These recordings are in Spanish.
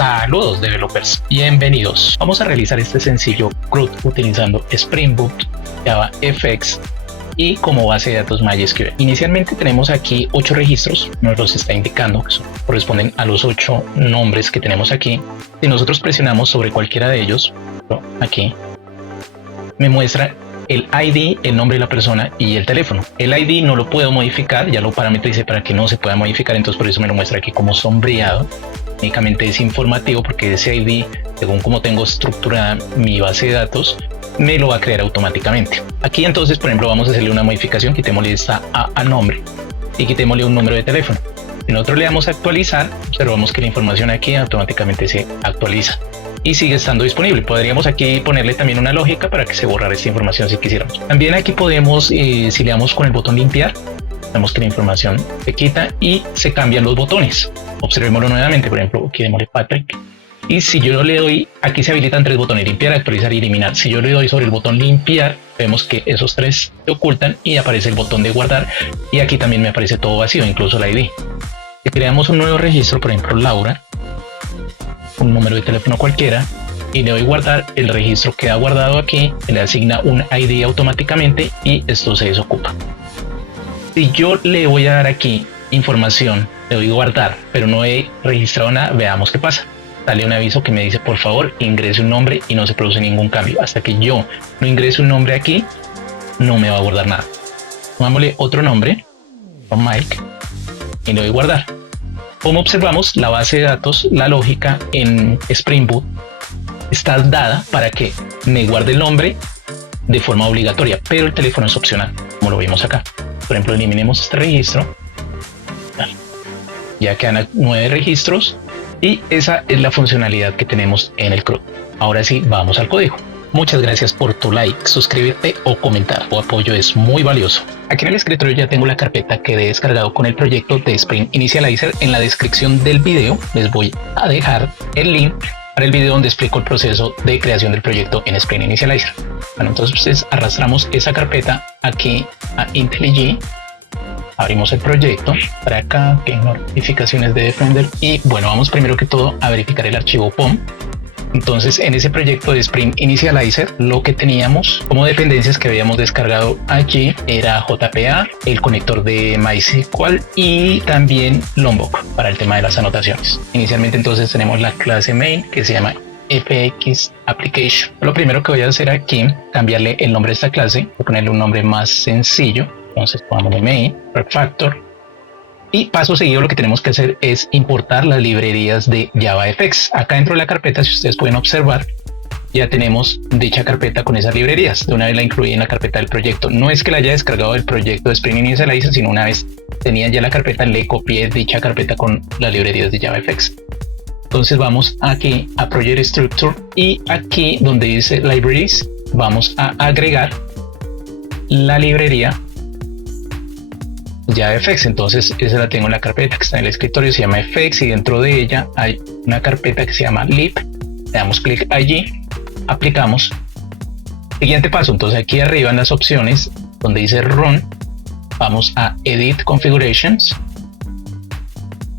Saludos developers, bienvenidos. Vamos a realizar este sencillo CRUD utilizando Spring Boot, JavaFX y como base de datos MySQL. Inicialmente tenemos aquí 8 registros, nos los está indicando que corresponden a los 8 nombres que tenemos aquí. Si nosotros presionamos sobre cualquiera de ellos, aquí me muestra el ID, el nombre de la persona y el teléfono. El ID no lo puedo modificar, ya lo parametricé para que no se pueda modificar, entonces por eso me lo muestra aquí como sombreado. Únicamente es informativo porque ese ID, según como tengo estructurada mi base de datos, me lo va a crear automáticamente. Aquí entonces, por ejemplo, vamos a hacerle una modificación, quitémosle esta A al nombre y quitémosle un número de teléfono. Si nosotros le damos a actualizar, observamos que la información aquí automáticamente se actualiza y sigue estando disponible. Podríamos aquí ponerle también una lógica para que se borrara esta información si quisiéramos. También aquí podemos, si le damos con el botón limpiar, vemos que la información se quita y se cambian los botones. Observémoslo nuevamente, por ejemplo, aquí démosle Patrick. Y si yo le doy, aquí se habilitan 3 botones, limpiar, actualizar y eliminar. Si yo le doy sobre el botón limpiar, vemos que esos 3 se ocultan y aparece el botón de guardar. Y aquí también me aparece todo vacío, incluso la ID. Si creamos un nuevo registro, por ejemplo, Laura, un número de teléfono cualquiera, y le doy guardar, el registro queda guardado aquí, se le asigna un ID automáticamente y esto se desocupa. Si yo le voy a dar aquí información, le doy guardar, pero no he registrado nada, veamos qué pasa. Sale un aviso que me dice, por favor, ingrese un nombre y no se produce ningún cambio. Hasta que yo no ingrese un nombre aquí, no me va a guardar nada. Pongámosle otro nombre, Mike, y le doy guardar. Como observamos, la base de datos, la lógica en Spring Boot está dada para que me guarde el nombre de forma obligatoria, pero el teléfono es opcional, como lo vimos acá. Por ejemplo, eliminemos este registro. Ya quedan 9 registros y esa es la funcionalidad que tenemos en el CRUD. Ahora sí, vamos al código. Muchas gracias por tu like, suscríbete o comentar. Tu apoyo es muy valioso. Aquí en el escritorio ya tengo la carpeta que he descargado con el proyecto de Spring Initializer. En la descripción del video les voy a dejar el link para el video donde explico el proceso de creación del proyecto en Spring Initializer. Bueno, entonces arrastramos esa carpeta aquí a IntelliJ. Abrimos el proyecto para acá, que notificaciones de Defender, y bueno, vamos primero que todo a verificar el archivo POM. Entonces en ese proyecto de Spring Initializer lo que teníamos como dependencias que habíamos descargado allí era JPA, el conector de MySQL y también Lombok para el tema de las anotaciones. Inicialmente entonces tenemos la clase main que se llama FX Application. Lo primero que voy a hacer aquí, cambiarle el nombre de esta clase, voy a ponerle un nombre más sencillo. Entonces pongámosle main, refactor. Y paso seguido lo que tenemos que hacer es importar las librerías de JavaFX. Acá dentro de la carpeta, si ustedes pueden observar, ya tenemos dicha carpeta con esas librerías. De una vez la incluí en la carpeta del proyecto. No es que la haya descargado del proyecto de Spring Initializer, sino una vez tenía ya la carpeta, le copié dicha carpeta con las librerías de JavaFX. Entonces vamos aquí a Project Structure y aquí donde dice Libraries vamos a agregar la librería JavaFX. Entonces esa la tengo en la carpeta que está en el escritorio, se llama FX y dentro de ella hay una carpeta que se llama lib. Le damos clic allí, aplicamos. Siguiente paso, entonces aquí arriba en las opciones donde dice Run, vamos a Edit Configurations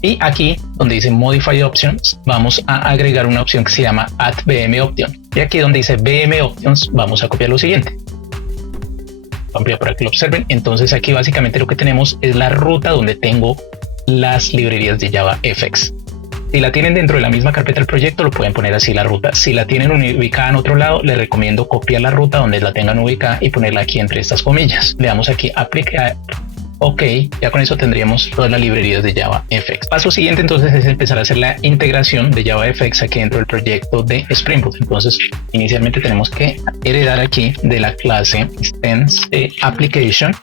y aquí donde dice Modify Options vamos a agregar una opción que se llama Add VM Option y aquí donde dice VM Options vamos a copiar lo siguiente. Ampliar para que lo observen. Entonces aquí básicamente lo que tenemos es la ruta donde tengo las librerías de JavaFX. Si la tienen dentro de la misma carpeta del proyecto, lo pueden poner así la ruta. Si la tienen ubicada en otro lado, les recomiendo copiar la ruta donde la tengan ubicada y ponerla aquí entre estas comillas. Le damos aquí aplicar. Ok, ya con eso tendríamos todas las librerías de JavaFX. Paso siguiente entonces es empezar a hacer la integración de JavaFX aquí dentro del proyecto de Spring Boot. Entonces inicialmente tenemos que heredar aquí de la clase Extends Application.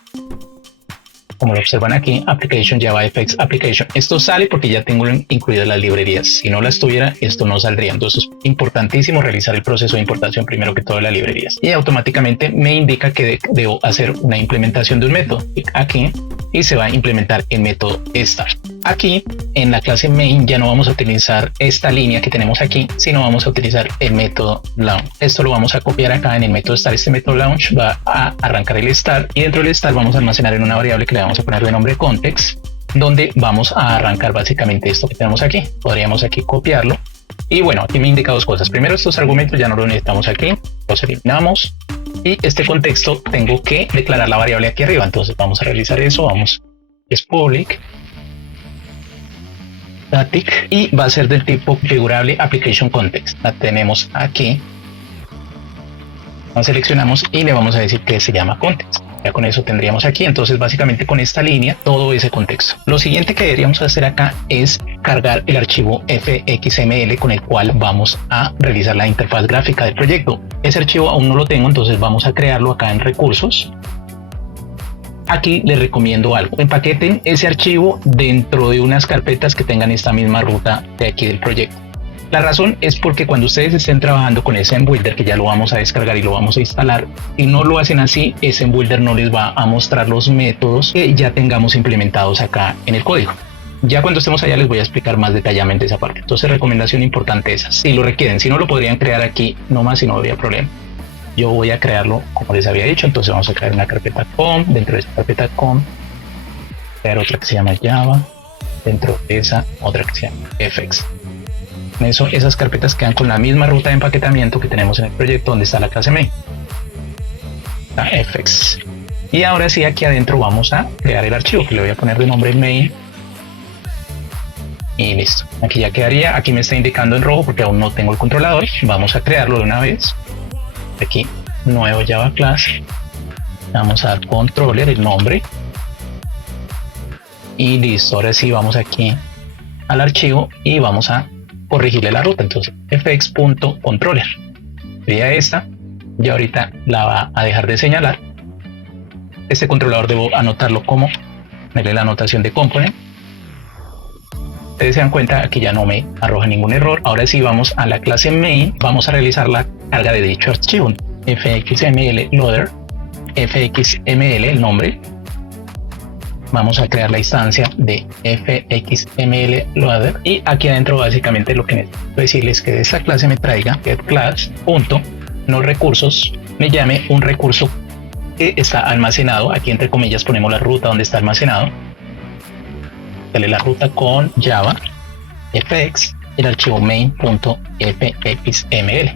Como lo observan aquí, Application JavaFX Application. Esto sale porque ya tengo incluidas las librerías. Si no las tuviera, esto no saldría. Entonces es importantísimo realizar el proceso de importación primero que todo de las librerías. Y automáticamente me indica que debo hacer una implementación de un método. Aquí y se va a implementar el método start. Aquí en la clase main ya no vamos a utilizar esta línea que tenemos aquí, sino vamos a utilizar el método launch. Esto lo vamos a copiar acá en el método start. Este método launch va a arrancar el start y dentro del start vamos a almacenar en una variable que le vamos a poner de nombre context, donde vamos a arrancar básicamente esto que tenemos aquí. Podríamos aquí copiarlo Y bueno, aquí me indica dos cosas. Primero, estos argumentos ya no los necesitamos aquí, los eliminamos. Y este contexto tengo que declarar la variable aquí arriba. Entonces vamos a realizar eso. Vamos, es public static y va a ser del tipo configurable application context. La tenemos aquí. La seleccionamos y le vamos a decir que se llama context. Ya con eso tendríamos aquí. Entonces básicamente con esta línea todo ese contexto. Lo siguiente que deberíamos hacer acá es cargar el archivo fxml con el cual vamos a realizar la interfaz gráfica del proyecto. Ese archivo aún no lo tengo, entonces vamos a crearlo acá en recursos. Aquí les recomiendo algo: empaqueten ese archivo dentro de unas carpetas que tengan esta misma ruta de aquí del proyecto. La razón es porque cuando ustedes estén trabajando con ese Builder, que ya lo vamos a descargar y lo vamos a instalar, si no lo hacen así, ese Builder no les va a mostrar los métodos que ya tengamos implementados acá en el código. Ya cuando estemos allá les voy a explicar más detalladamente esa parte. Entonces, recomendación importante esa: si lo requieren, si no, lo podrían crear aquí nomás y no habría problema. Yo voy a crearlo como les había dicho. Entonces vamos a crear una carpeta com, dentro de esa carpeta com crear otra que se llama Java, dentro de esa otra que se llama FX. Con eso, esas carpetas quedan con la misma ruta de empaquetamiento que tenemos en el proyecto donde está la clase main, la FX. Y ahora sí, aquí adentro vamos a crear el archivo, que le voy a poner de nombre main. Y listo, aquí ya quedaría. Aquí me está indicando en rojo porque aún no tengo el controlador. Vamos a crearlo de una vez. Aquí, nuevo Java class. Vamos a dar controller, el nombre. Y listo, ahora sí vamos aquí al archivo y vamos a corregirle la ruta. Entonces fx.controller sería esta, y ahorita la va a dejar de señalar. Este controlador debo anotarlo como, ponerle la anotación de component. Ustedes se dan cuenta, aquí ya no me arroja ningún error. Ahora sí vamos a la clase main, vamos a realizar la carga de dicho archivo. Fxml loader, fxml el nombre. Vamos a crear la instancia de fxml loader, y aquí adentro básicamente lo que necesito decirles es que de esta clase me traiga getClass punto no recursos, me llame un recurso que está almacenado. Aquí entre comillas ponemos la ruta donde está almacenado. Dale la ruta con Java fx, el archivo main.fxml.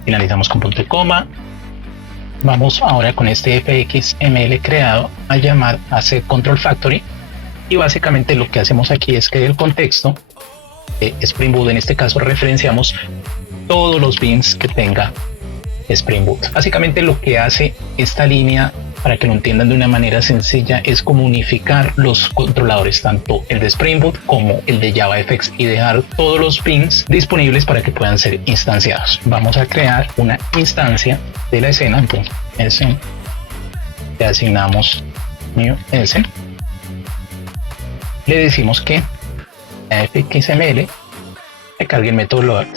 Finalizamos con punto y coma. Vamos ahora con este fxml creado a llamar a set control factory. Y básicamente lo que hacemos aquí es que del contexto de Spring Boot, en este caso referenciamos todos los bins que tenga Spring Boot. Básicamente lo que hace esta línea, para que lo entiendan de una manera sencilla, es como unificar los controladores, tanto el de Spring Boot como el de JavaFX, y dejar todos los bins disponibles para que puedan ser instanciados. Vamos a crear una instancia de la escena. Entonces escena, le asignamos new escena. Le decimos que a fxml le cargue el método load.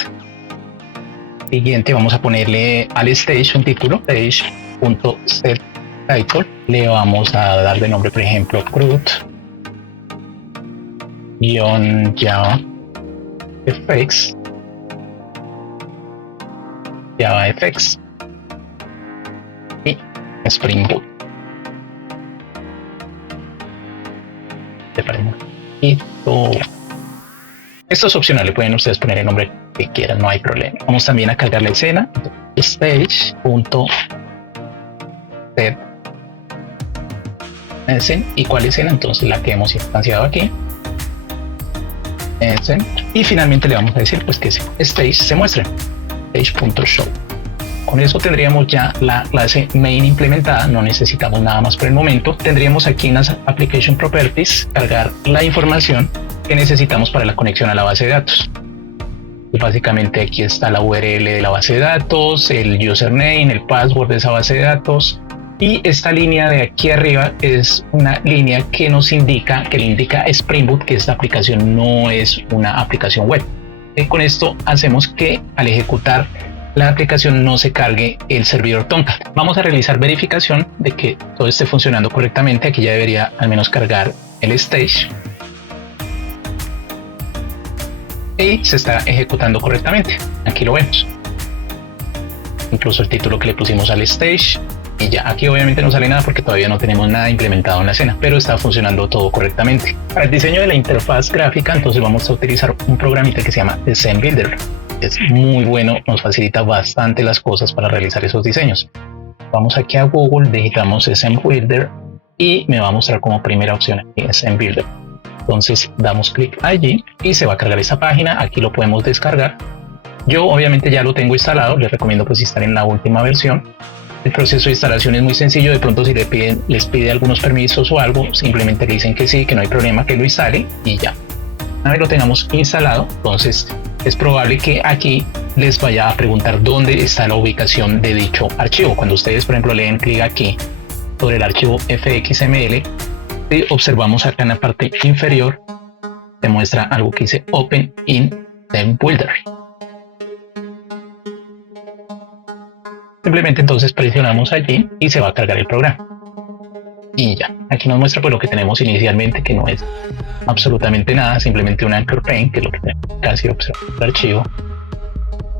Siguiente, vamos a ponerle al stage un título, stage.setTitle. Le vamos a dar de nombre, por ejemplo, CRUD-Java FX, Java FX y Spring Boot. Y todo esto es opcional, le pueden ustedes poner el nombre que quieran, no hay problema. Vamos también a cargar la escena, stage.set escena. ¿Y cuál escena? Entonces la que hemos instanciado aquí, escena. Y finalmente le vamos a decir pues que stage se muestre, stage.show. Con eso tendríamos ya la clase main implementada, no necesitamos nada más por el momento. Tendríamos aquí en las application properties cargar la información que necesitamos para la conexión a la base de datos. Y básicamente aquí está la URL de la base de datos, el username, el password de esa base de datos, y esta línea de aquí arriba es una línea que nos indica, que le indica a Spring Boot que esta aplicación no es una aplicación web. Y con esto hacemos que al ejecutar la aplicación no se cargue el servidor Tomcat. Vamos a realizar verificación de que todo esté funcionando correctamente. Aquí ya debería al menos cargar el stage y se está ejecutando correctamente. Aquí lo vemos, incluso el título que le pusimos al stage, y ya aquí obviamente no sale nada porque todavía no tenemos nada implementado en la escena, pero está funcionando todo correctamente. Para el diseño de la interfaz gráfica, entonces vamos a utilizar un programita que se llama Scene Builder. es muy bueno, nos facilita bastante las cosas para realizar esos diseños. Vamos aquí a Google, digitamos SMBuilder y me va a mostrar como primera opción aquí SMBuilder. Entonces damos clic allí y se va a cargar esa página. Aquí lo podemos descargar. Yo obviamente ya lo tengo instalado, les recomiendo pues estar en la última versión. El proceso de instalación es muy sencillo. De pronto si les pide algunos permisos o algo, simplemente le dicen que sí, que no hay problema, que lo instale y ya. Una vez lo tengamos instalado, entonces es probable que aquí les vaya a preguntar dónde está la ubicación de dicho archivo. Cuando ustedes, por ejemplo, le den clic aquí sobre el archivo fxml, y observamos acá en la parte inferior, te muestra algo que dice Open in SMBuilder. Simplemente entonces presionamos allí y se va a cargar el programa. Y ya, aquí nos muestra pues lo que tenemos inicialmente, que no es absolutamente nada, simplemente un Anchor Pane, que es lo que tenemos casi observado el archivo.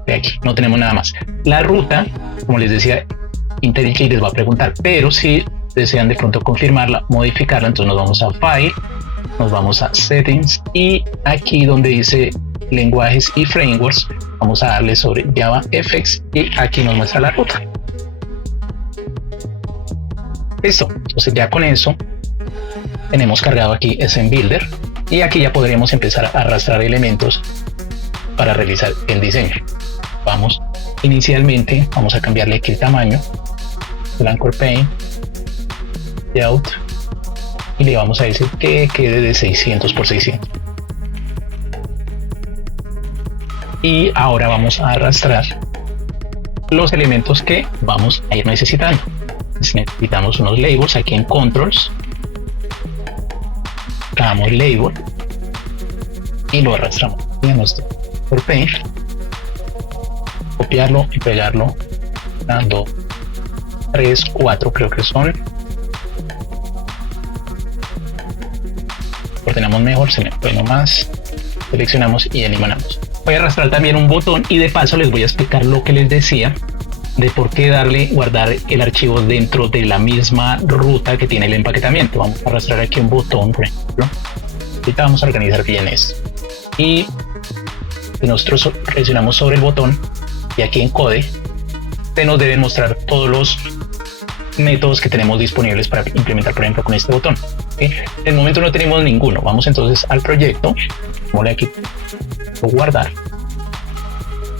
De aquí no tenemos nada más. La ruta, como les decía, IntelliJ les va a preguntar, pero si desean de pronto confirmarla, modificarla, entonces nos vamos a File, nos vamos a Settings y aquí donde dice lenguajes y frameworks, vamos a darle sobre JavaFX y aquí nos muestra la ruta. Listo, entonces ya con eso tenemos cargado aquí SMBuilder y aquí ya podríamos empezar a arrastrar elementos para realizar el diseño. Vamos, inicialmente vamos a cambiarle aquí el tamaño, el Anchor Pane, layout, y le vamos a decir que quede de 600 por 600. Y ahora vamos a arrastrar los elementos que vamos a ir necesitando. Necesitamos unos labels aquí en Controls, damos label y lo arrastramos en nuestro Pane, copiarlo y pegarlo, dando 3, 4 creo que son. Ordenamos mejor, se me fue nomás, seleccionamos y eliminamos. Voy a arrastrar también un botón y de paso les voy a explicar lo que les decía de por qué guardar el archivo dentro de la misma ruta que tiene el empaquetamiento. Vamos a arrastrar aquí un botón, por ejemplo. Ahorita vamos a organizar bien esto. Y nosotros presionamos sobre el botón y aquí en Code se nos deben mostrar todos los métodos que tenemos disponibles para implementar, por ejemplo, con este botón. ¿Sí? En el momento no tenemos ninguno. Vamos entonces al proyecto, vamos aquí a guardar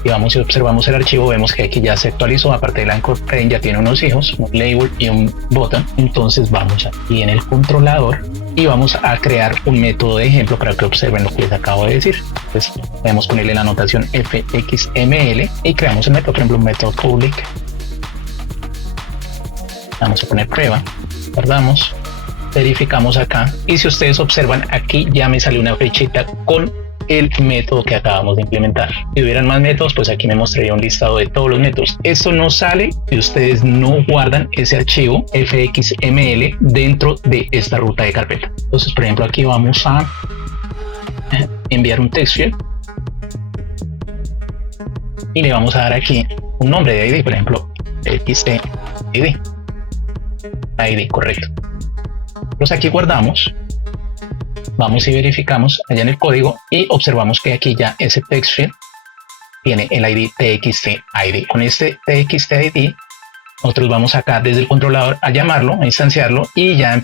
y vamos y observamos el archivo, vemos que aquí ya se actualizó, aparte del Anchor Pane ya tiene unos hijos, un label y un button. Entonces vamos aquí en el controlador y vamos a crear un método de ejemplo para que observen lo que les acabo de decir. Entonces podemos ponerle la anotación fxml y creamos el método, por ejemplo un método public. Vamos a poner prueba, guardamos, verificamos acá y si ustedes observan aquí ya me sale una flechita con el método que acabamos de implementar. Si hubieran más métodos, pues aquí me mostraría un listado de todos los métodos. Esto no sale si ustedes no guardan ese archivo fxml dentro de esta ruta de carpeta. Entonces, por ejemplo, aquí vamos a enviar un text field y le vamos a dar aquí un nombre de ID, por ejemplo, xtid. ID, correcto. Pues aquí guardamos. Vamos y verificamos allá en el código y observamos que aquí ya ese text field tiene el ID txt_id. Con este txt_id nosotros vamos acá desde el controlador a llamarlo, a instanciarlo y ya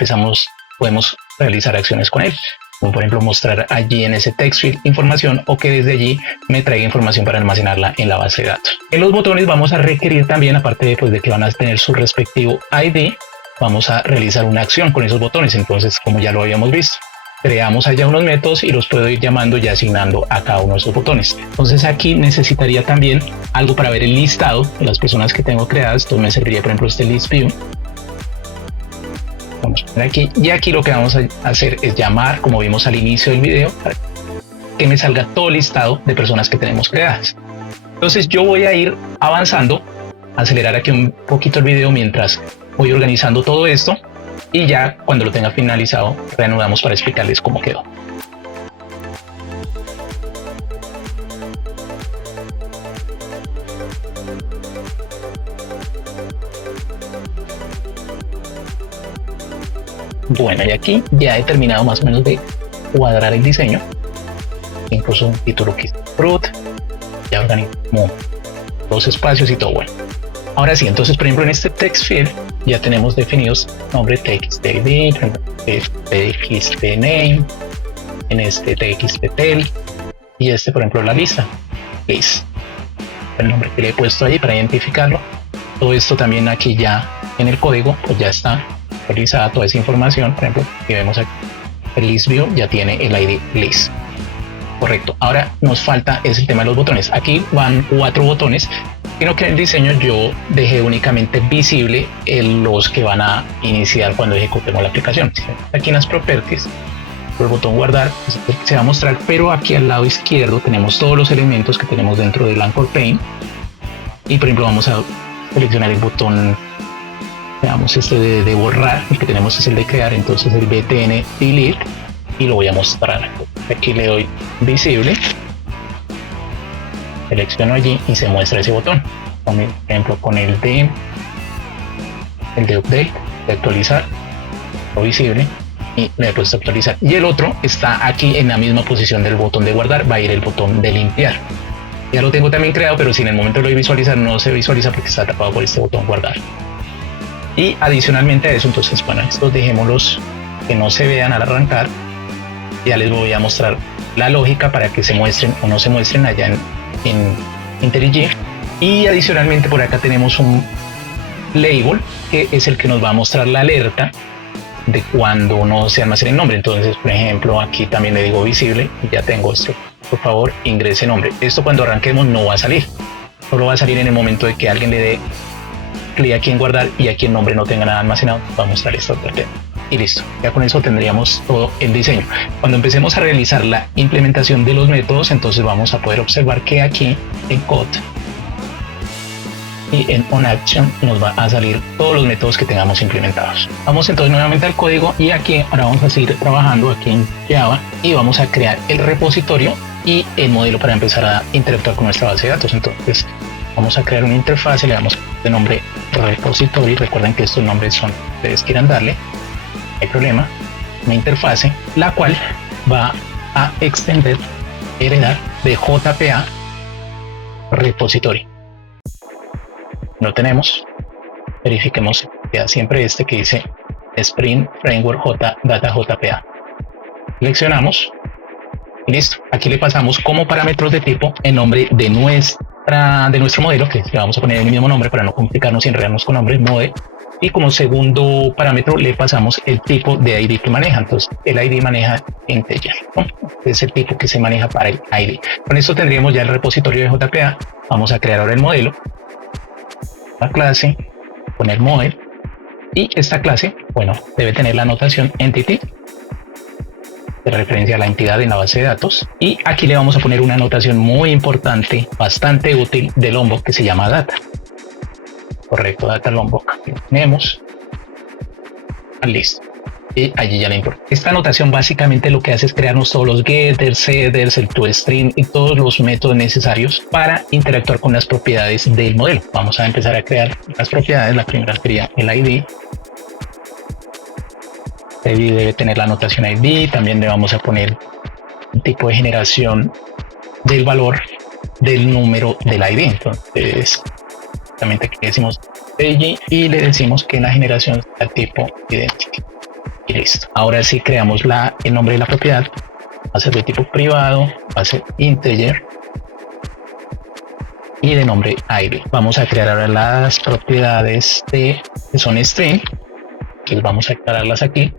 podemos realizar acciones con él. Como por ejemplo mostrar allí en ese text field información o que desde allí me traiga información para almacenarla en la base de datos. En los botones vamos a requerir también, aparte de que van a tener su respectivo ID, vamos a realizar una acción con esos botones. Entonces, como ya lo habíamos visto, creamos allá unos métodos y los puedo ir llamando y asignando a cada uno de esos botones. Entonces aquí necesitaría también algo para ver el listado de las personas que tengo creadas. Entonces me serviría por ejemplo este list view. Vamos a poner aquí y aquí lo que vamos a hacer es llamar, como vimos al inicio del video, para que me salga todo el listado de personas que tenemos creadas. Entonces yo voy a ir avanzando, acelerar aquí un poquito el video mientras voy organizando todo esto. Y ya cuando lo tenga finalizado reanudamos para explicarles cómo quedó. Bueno, y aquí ya he terminado más o menos de cuadrar el diseño. Incluso un título que es root. ya organizamos como los espacios y todo bueno. Ahora sí, entonces por ejemplo en este text field ya tenemos definidos nombre txtid, txtname, en este txttel y este por ejemplo la lista list, el nombre que le he puesto ahí para identificarlo. Todo esto también aquí ya en el código pues ya está actualizada toda esa información. Por ejemplo, si vemos aquí el list view ya tiene el ID list. Correcto. Ahora nos falta es el tema de los botones. Aquí van 4 botones, sino que en el diseño yo dejé únicamente visible los que van a iniciar cuando ejecutemos la aplicación. Aquí en las properties, el botón guardar pues, se va a mostrar, pero aquí al lado izquierdo tenemos todos los elementos que tenemos dentro del Anchor Pane. Y por ejemplo vamos a seleccionar el botón, veamos este de borrar, el que tenemos es el de crear, entonces el btn delete y lo voy a mostrar. Aquí le doy visible, selecciono allí y se muestra ese botón. Por ejemplo con el de update, de actualizar, lo visible y le he puesto actualizar, y el otro está aquí en la misma posición del botón de guardar, va a ir el botón de limpiar. Ya lo tengo también creado, pero si en el momento lo voy a visualizar no se visualiza porque está tapado por este botón guardar. Y adicionalmente a eso, entonces bueno, estos dejémoslos que no se vean al arrancar. Ya les voy a mostrar la lógica para que se muestren o no se muestren allá en IntelliJ. Y adicionalmente por acá tenemos un label que es el que nos va a mostrar la alerta de cuando no se almacena el nombre. Entonces por ejemplo aquí también le digo visible y ya tengo esto. Por favor ingrese nombre. Esto cuando arranquemos no va a salir, solo va a salir en el momento de que alguien le dé clic aquí en guardar y aquí el nombre no tenga nada almacenado. Va a mostrar esto y listo. Ya con eso tendríamos todo el diseño. Cuando empecemos a realizar la implementación de los métodos, entonces vamos a poder observar que aquí en code y en onAction nos va a salir todos los métodos que tengamos implementados. Vamos entonces nuevamente al código y aquí ahora vamos a seguir trabajando aquí en Java y vamos a crear el repositorio y el modelo para empezar a interactuar con nuestra base de datos. Entonces vamos a crear una interfaz, le damos de nombre repository. Recuerden que estos nombres son, ustedes quieran darle, no hay problema. Una interfase la cual va a extender, heredar de JPA repository. Lo tenemos, verifiquemos ya siempre este que dice Spring Framework J Data JPA. Seleccionamos y listo. Aquí le pasamos como parámetros de tipo el nombre de nuestro modelo, que le vamos a poner el mismo nombre para no complicarnos y enredarnos con nombres, model. Y como segundo parámetro le pasamos el tipo de ID que maneja. Entonces el ID maneja integer, ¿no? Es el tipo que se maneja para el ID. Con esto tendríamos ya el repositorio de JPA. Vamos a crear ahora el modelo, la clase, poner model, y esta clase, bueno, debe tener la anotación entity de referencia a la entidad en la base de datos, y aquí le vamos a poner una anotación muy importante, bastante útil de Lombok, que se llama data. Correcto, data Lombok. Tenemos listo. Y allí ya le importa. Esta anotación básicamente lo que hace es crearnos todos los getters, setters, el toString y todos los métodos necesarios para interactuar con las propiedades del modelo. Vamos a empezar a crear las propiedades. La primera sería el ID. El ID debe tener la anotación ID. También le vamos a poner un tipo de generación del valor del número del ID. Entonces, exactamente aquí decimos allí y le decimos que en la generación sea tipo identity. Y listo. Ahora sí creamos el nombre de la propiedad. Va a ser de tipo privado, va a ser integer y de nombre ID. Vamos a crear ahora las propiedades que son string. Entonces vamos a declararlas aquí.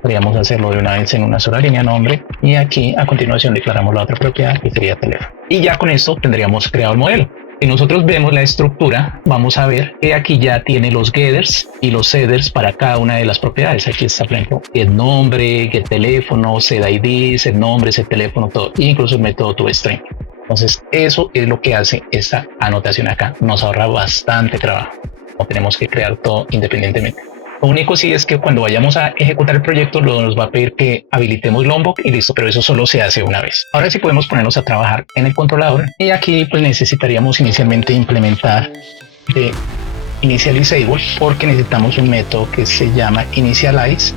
Podríamos hacerlo de una vez en una sola línea, nombre, y aquí a continuación declaramos la otra propiedad que sería teléfono. Y ya con esto tendríamos creado el modelo. Si nosotros vemos la estructura, vamos a ver que aquí ya tiene los getters y los setters para cada una de las propiedades. Aquí está, por ejemplo, el nombre, el teléfono, setID, el nombre, el teléfono, todo, e incluso el método toString. Entonces, eso es lo que hace esta anotación acá. Nos ahorra bastante trabajo. No tenemos que crear todo independientemente. Lo único sí es que cuando vayamos a ejecutar el proyecto nos va a pedir que habilitemos Lombok y listo, pero eso solo se hace una vez. Ahora sí podemos ponernos a trabajar en el controlador y aquí pues necesitaríamos inicialmente implementar de initializable porque necesitamos un método que se llama initialize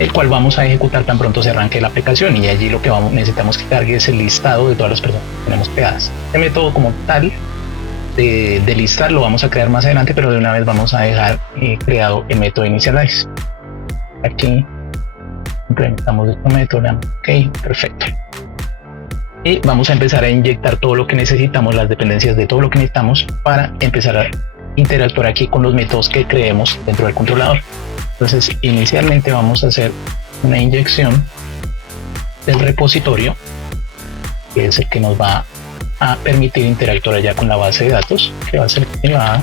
el cual vamos a ejecutar tan pronto se arranque la aplicación, y allí lo que necesitamos que cargue es el listado de todas las personas que tenemos creadas. Este método como tal de listar lo vamos a crear más adelante, pero de una vez vamos a dejar creado el método initialize. Aquí implementamos este método. Ok, perfecto. Y vamos a empezar a inyectar todo lo que necesitamos, las dependencias de todo lo que necesitamos para empezar a interactuar aquí con los métodos que creemos dentro del controlador. Entonces inicialmente vamos a hacer una inyección del repositorio, que es el que nos va a permitir interactuar ya con la base de datos, que va a ser la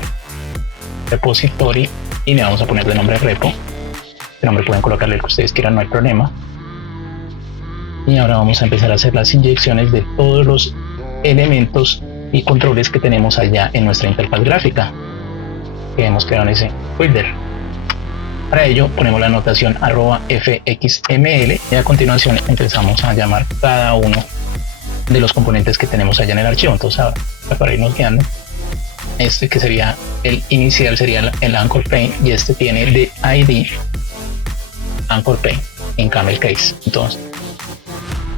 repository, y le vamos a poner de nombre repo. El nombre pueden colocarle el que ustedes quieran, no hay problema. Y ahora vamos a empezar a hacer las inyecciones de todos los elementos y controles que tenemos allá en nuestra interfaz gráfica que hemos creado en ese folder. Para ello ponemos la anotación @fxml y a continuación empezamos a llamar cada uno de los componentes que tenemos allá en el archivo. Entonces ahora, para irnos guiando, este que sería el inicial sería el anchor pane, y este tiene de ID anchor pane en camel case. Entonces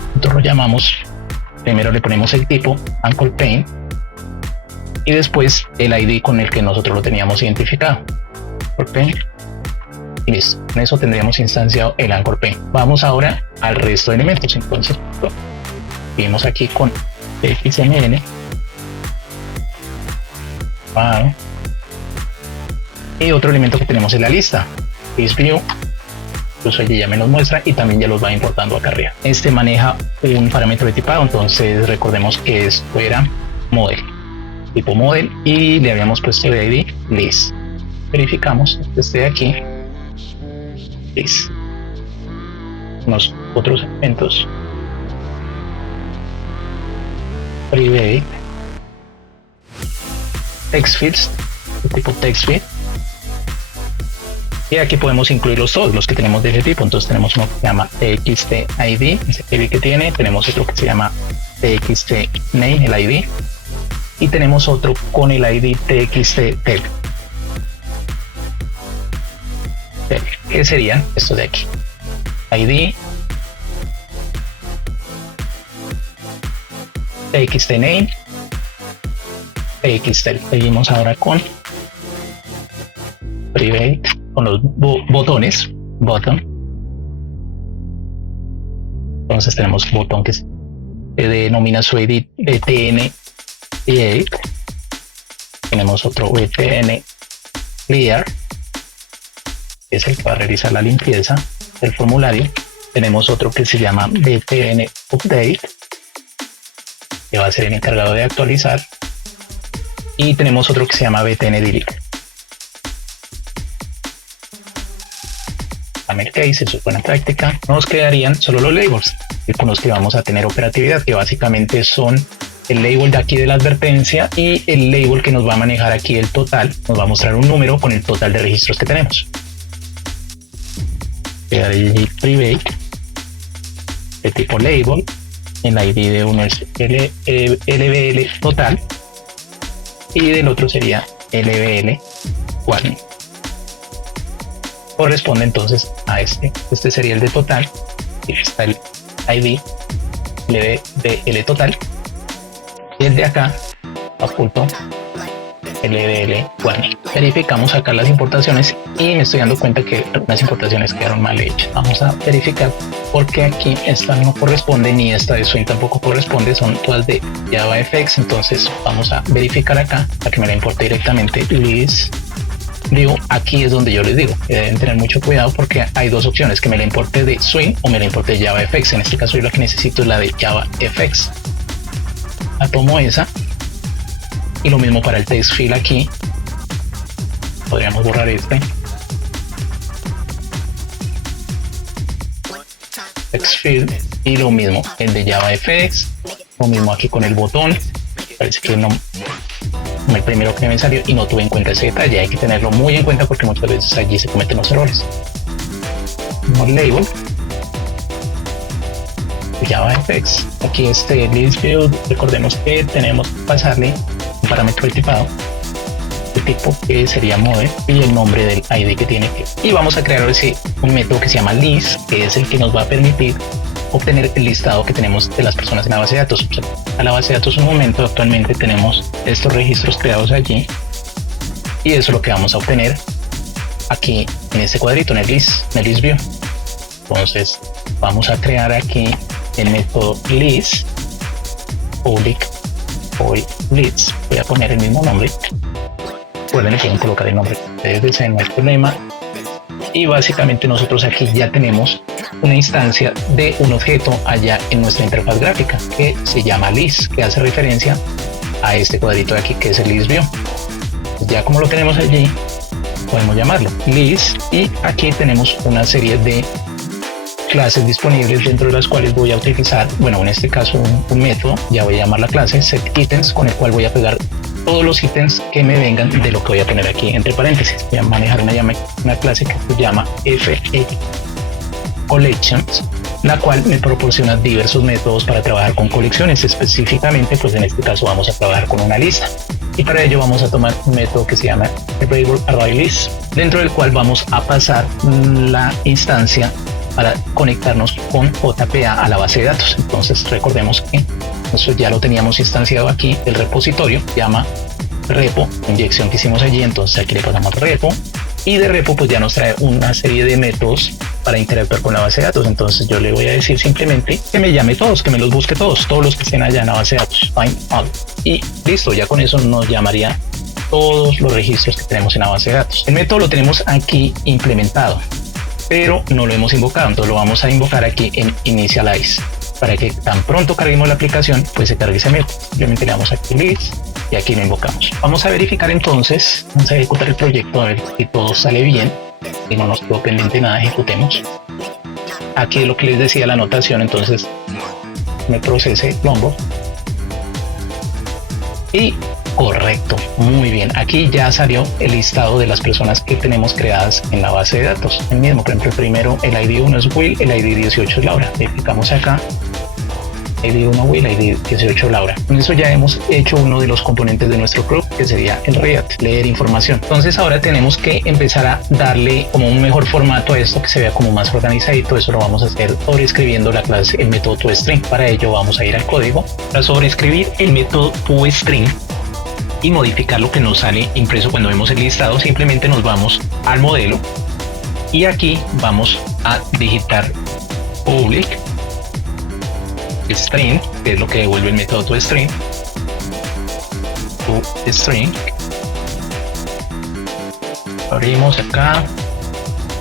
nosotros lo llamamos, primero le ponemos el tipo anchor pane y después el ID con el que nosotros lo teníamos identificado, anchor pane, y listo. Con eso tendríamos instanciado el anchor pane. Vamos ahora al resto de elementos. Entonces seguimos aquí con XML, y otro elemento que tenemos es la lista, is view. Incluso allí ya me los muestra y también ya los va importando acá arriba. Este maneja un parámetro de tipado, entonces recordemos que esto era model, tipo model, y le habíamos puesto de ID list. Verificamos que esté aquí list. Unos otros elementos, private text fields de tipo text field, y aquí podemos incluirlos todos los que tenemos de ese tipo. Entonces tenemos uno que se llama txt_id, ese ID que tiene, tenemos otro que se llama txt_name, el ID, y tenemos otro con el ID txt_tel, que serían estos de aquí, ID txt_name, txt_tel. Seguimos ahora con private, con los botones, button. Entonces tenemos botón que se denomina su ID btn create, tenemos otro btn clear, que es el que va a realizar la limpieza del formulario, tenemos otro que se llama btn update, que va a ser el encargado de actualizar, y tenemos otro que se llama btn delete. Camel case, eso es buena práctica. Nos quedarían solo los labels, y con los que vamos a tener operatividad, que básicamente son el label de aquí de la advertencia y el label que nos va a manejar aquí el total. Nos va a mostrar un número con el total de registros que tenemos. Quedaría private de tipo label, el ID de uno es lbl total y del otro sería lbl warning. Corresponde entonces a este sería el de total, y está el ID lbl total, y el de acá oculto lbl warning. Verificamos acá las importaciones y me estoy dando cuenta que las importaciones quedaron mal hechas. Vamos a verificar porque aquí esta no corresponde, ni esta de Swing tampoco corresponde, son todas de JavaFX. Entonces vamos a verificar acá para que me la importe directamente list view. Aquí es donde yo les digo que deben tener mucho cuidado porque hay dos opciones, que me la importe de Swing o me la importe de JavaFX. En este caso yo lo que necesito es la de JavaFX. La tomo esa, y lo mismo para el text field. Aquí podríamos borrar este text field, y lo mismo el de JavaFX, lo mismo aquí con el botón. Parece que no, el primero que me salió y no tuve en cuenta ese detalle. Hay que tenerlo muy en cuenta porque muchas veces allí se cometen los errores. Un label JavaFX, aquí list view, recordemos que tenemos que pasarle un parámetro de tipado este tipo que sería model y el nombre del ID que tiene que. Y vamos a crear un método que se llama list, que es el que nos va a permitir obtener el listado que tenemos de las personas en la base de datos. A la base de datos un momento, actualmente tenemos estos registros creados allí y eso es lo que vamos a obtener aquí en este cuadrito, en el list view. Entonces vamos a crear aquí el método list public void list. Voy a poner el mismo nombre. Pueden colocar el nombre que ustedes deseen, no hay problema. Y básicamente nosotros aquí ya tenemos una instancia de un objeto allá en nuestra interfaz gráfica que se llama list, que hace referencia a este cuadrito de aquí que es el list view. Ya como lo tenemos allí, podemos llamarlo list y aquí tenemos una serie de clases disponibles dentro de las cuales voy a utilizar, bueno, en este caso un método, ya voy a llamar la clase setItems, con el cual voy a pegar todos los ítems que me vengan de lo que voy a tener aquí entre paréntesis. Voy a manejar una clase que se llama fxCollections, la cual me proporciona diversos métodos para trabajar con colecciones. Específicamente, pues en este caso vamos a trabajar con una lista. Y para ello vamos a tomar un método que se llama ArrayList, dentro del cual vamos a pasar la instancia para conectarnos con JPA a la base de datos. Entonces recordemos que eso ya lo teníamos instanciado aquí, el repositorio llama repo, inyección que hicimos allí, entonces aquí le pasamos repo y de repo pues ya nos trae una serie de métodos para interactuar con la base de datos. Entonces yo le voy a decir simplemente que me llame todos, que me los busque todos los que estén allá en la base de datos, find all, y listo, ya con eso nos llamaría todos los registros que tenemos en la base de datos. El método lo tenemos aquí implementado, pero no lo hemos invocado, entonces lo vamos a invocar aquí en initialize para que tan pronto carguemos la aplicación pues se cargue ese método. Simplemente le damos aquí list y aquí lo invocamos. Vamos a verificar entonces, vamos a ejecutar el proyecto a ver si todo sale bien y no nos quedó pendiente nada. Ejecutemos. Aquí lo que les decía la anotación, entonces me procese Lombo y correcto, muy bien. Aquí ya salió el listado de las personas que tenemos creadas en la base de datos. El mismo, por ejemplo, el primero, el ID 1 es Will, el ID 18 es Laura. Verificamos acá. ID 1 Will, ID 18 Laura. Con eso ya hemos hecho uno de los componentes de nuestro club, que sería el read, leer información. Entonces ahora tenemos que empezar a darle como un mejor formato a esto, que se vea como más organizadito. Eso lo vamos a hacer sobreescribiendo la clase, el método toString. Para ello vamos a ir al código para sobreescribir el método toString y modificar lo que nos sale impreso cuando vemos el listado. Simplemente nos vamos al modelo y aquí vamos a digitar public string, que es lo que devuelve el método toString. Abrimos acá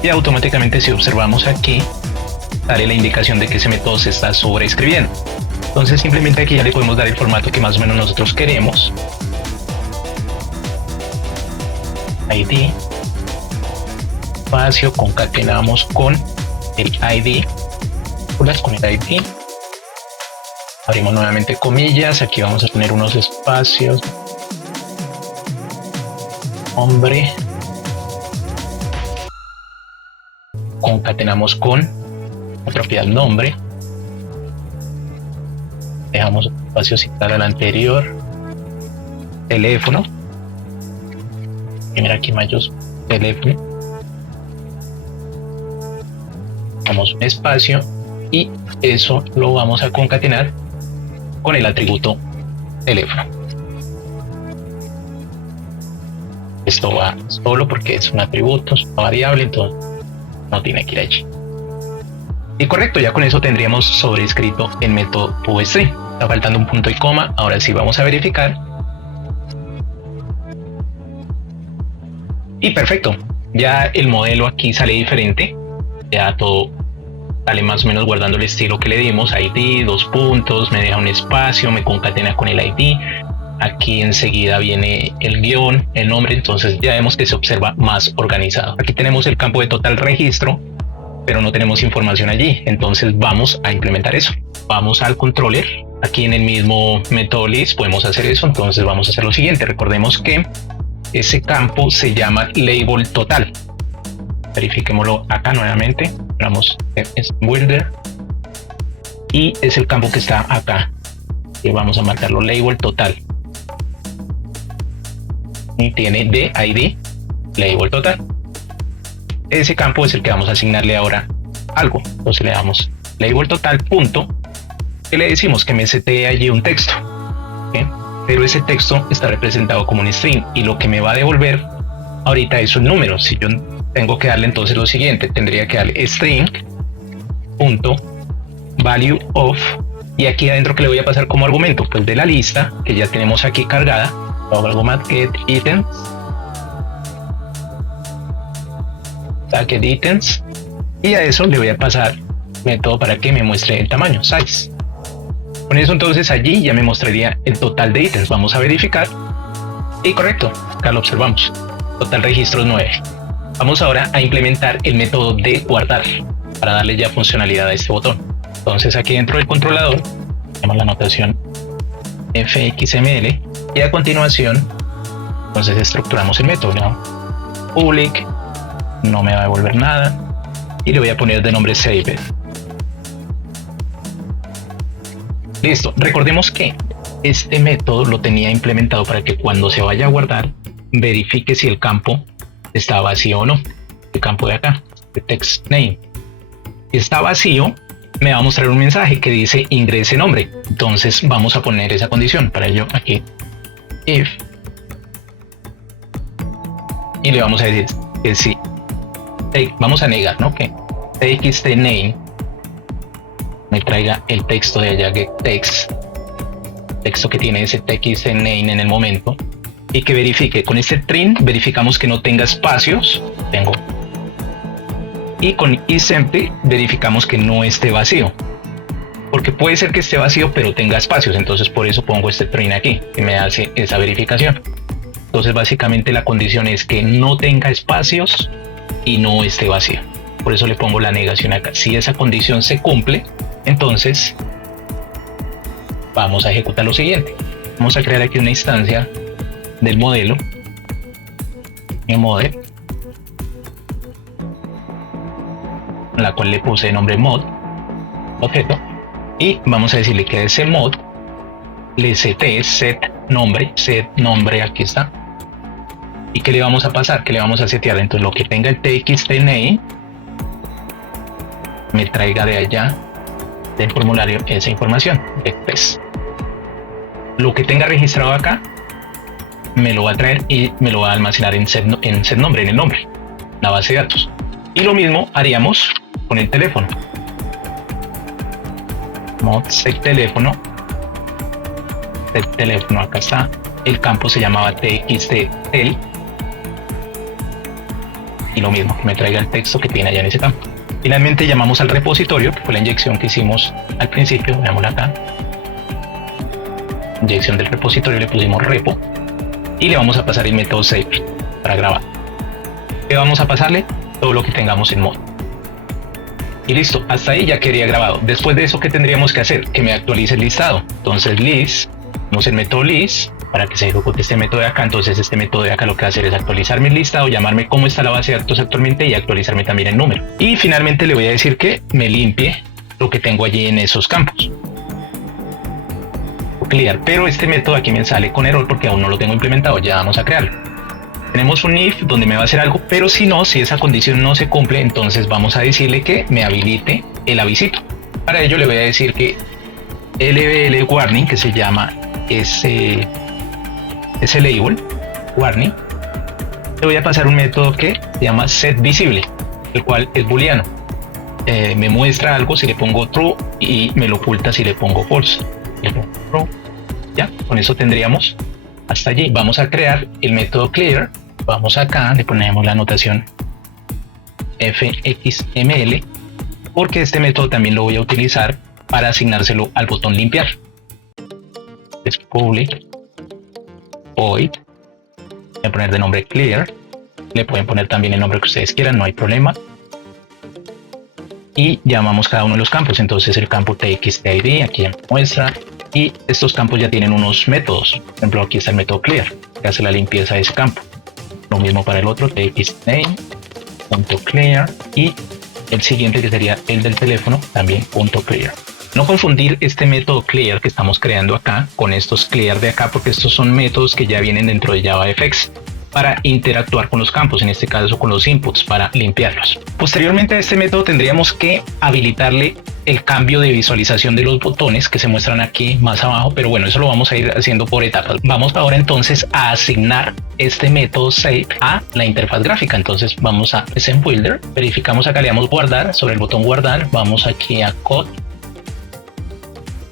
y automáticamente, si observamos aquí, sale la indicación de que ese método se está sobreescribiendo. Entonces simplemente aquí ya le podemos dar el formato que más o menos nosotros queremos. ID, espacio, concatenamos con el ID, con el ID, abrimos nuevamente comillas, aquí vamos a tener unos espacios, nombre, concatenamos con la propiedad nombre, dejamos un espacio citar al anterior, teléfono, mira aquí mayos, teléfono, damos un espacio y eso lo vamos a concatenar con el atributo teléfono. Esto va solo porque es un atributo, es una variable, entonces no tiene que ir allí. Y correcto, ya con eso tendríamos sobrescrito el método toString. Está faltando un punto y coma. Ahora sí vamos a verificar. Y perfecto, ya el modelo aquí sale diferente, ya todo sale más o menos guardando el estilo que le dimos, ID, 2 puntos, me deja un espacio, me concatena con el ID, aquí enseguida viene el guión, el nombre, entonces ya vemos que se observa más organizado. Aquí tenemos el campo de total registro, pero no tenemos información allí, entonces vamos a implementar eso. Vamos al controller, aquí en el mismo método list podemos hacer eso, entonces vamos a hacer lo siguiente. Recordemos que ese campo se llama label total. Verifiquémoslo acá nuevamente. Vamos en Builder y es el campo que está acá y vamos a marcarlo label total. y tiene de ID label total. Ese campo es el que vamos a asignarle ahora algo. Entonces le damos label total punto, que le decimos que me setee allí un texto, ¿okay? Pero ese texto está representado como un string y lo que me va a devolver ahorita es un número. Si yo tengo que darle entonces lo siguiente, tendría que darle string punto value of, y aquí adentro que le voy a pasar como argumento, pues de la lista que ya tenemos aquí cargada, hago algo más get items, get items, y a eso le voy a pasar método para que me muestre el tamaño size. Con eso entonces allí ya me mostraría el total de ítems. Vamos a verificar y correcto, acá lo observamos, total registros 9. Vamos ahora a implementar el método de guardar para darle ya funcionalidad a este botón. Entonces aquí dentro del controlador tenemos la notación fxml y a continuación entonces estructuramos el método, ¿no? Public, no me va a devolver nada y le voy a poner de nombre save. Listo, recordemos que este método lo tenía implementado para que cuando se vaya a guardar verifique si el campo está vacío o no. El campo de acá, de text name, si está vacío me va a mostrar un mensaje que dice ingrese nombre. Entonces vamos a poner esa condición. Para ello aquí if, y le vamos a decir que sí, vamos a negar, ¿no? Que txt-name me traiga el texto de allá, get text, texto que tiene ese txt-name en el momento, y que verifique. Con este string verificamos que no tenga espacios, y con isEmpty verificamos que no esté vacío, porque puede ser que esté vacío pero tenga espacios. Entonces por eso pongo este string aquí que me hace esa verificación. Entonces básicamente la condición es que no tenga espacios y no esté vacío. Por eso le pongo la negación acá. Si esa condición se cumple, entonces vamos a ejecutar lo siguiente. Vamos a crear aquí una instancia del modelo, el model, en la cual le puse de nombre mod objeto, y vamos a decirle que a ese mod le sete set nombre, aquí está. ¿Y qué le vamos a pasar? ¿Qué le vamos a setear? Entonces lo que tenga el txt-name me traiga de allá del formulario esa información. Después, lo que tenga registrado acá me lo va a traer y me lo va a almacenar en set nombre, en el nombre, la base de datos. Y lo mismo haríamos con el teléfono. Mod set teléfono, acá está. El campo se llamaba txt-tel, y lo mismo, que me traiga el texto que tiene allá en ese campo. Finalmente llamamos al repositorio, que fue la inyección que hicimos al principio. Veámosla acá, inyección del repositorio, le pusimos repo y le vamos a pasar el método save para grabar. ¿Qué vamos a pasarle? Todo lo que tengamos en mod. Y listo, hasta ahí ya quedaría grabado. Después de eso, ¿qué tendríamos que hacer? Que me actualice el listado. Entonces list, tenemos el método list para que se ejecute este método de acá. Entonces este método de acá lo que va a hacer es actualizarme el listado, llamarme cómo está la base de datos actualmente y actualizarme también el número. Y finalmente le voy a decir que me limpie lo que tengo allí en esos campos. Clear, pero este método aquí me sale con error porque aún no lo tengo implementado. Ya vamos a crearlo. Tenemos un if donde me va a hacer algo, pero si no, si esa condición no se cumple, entonces vamos a decirle que me habilite el avisito. Para ello le voy a decir que lbl warning, que se llama ese label warning, le voy a pasar un método que se llama setVisible, el cual es booleano. Me muestra algo si le pongo true y me lo oculta si le pongo false. Ya, con eso tendríamos hasta allí. Vamos a crear el método clear. Vamos acá, le ponemos la notación fxml, porque este método también lo voy a utilizar para asignárselo al botón limpiar. Es public void, voy a poner de nombre clear, le pueden poner también el nombre que ustedes quieran, no hay problema. Y llamamos cada uno de los campos. Entonces el campo txt-id aquí ya me muestra, y estos campos ya tienen unos métodos. Por ejemplo, aquí está el método clear que hace la limpieza de ese campo. Lo mismo para el otro, txt-name.clear, y el siguiente, que sería el del teléfono, también .clear. No confundir este método clear que estamos creando acá con estos clear de acá, porque estos son métodos que ya vienen dentro de JavaFX para interactuar con los campos, en este caso con los inputs, para limpiarlos. Posteriormente a este método tendríamos que habilitarle el cambio de visualización de los botones que se muestran aquí más abajo, pero bueno, eso lo vamos a ir haciendo por etapas. Vamos ahora entonces a asignar este método save a la interfaz gráfica. Entonces vamos a Scene Builder, verificamos acá, le damos guardar, sobre el botón guardar, vamos aquí a Code,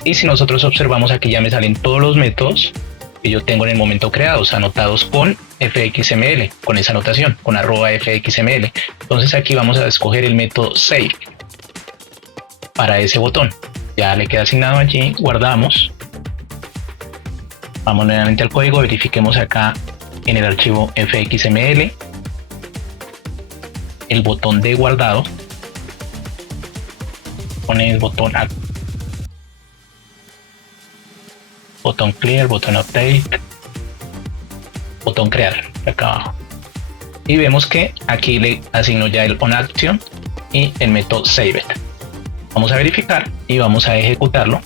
y si nosotros observamos aquí ya me salen todos los métodos que yo tengo en el momento creados, anotados con fxml, con esa anotación, con @fxml. Entonces aquí vamos a escoger el método save para ese botón. Ya le queda asignado allí, guardamos. Vamos nuevamente al código, verifiquemos acá en el archivo fxml el botón de guardado. Pone el botón botón clear, botón update, botón crear acá abajo, y vemos que aquí le asigno ya el on action y el método save it. Vamos a verificar y vamos a ejecutarlo,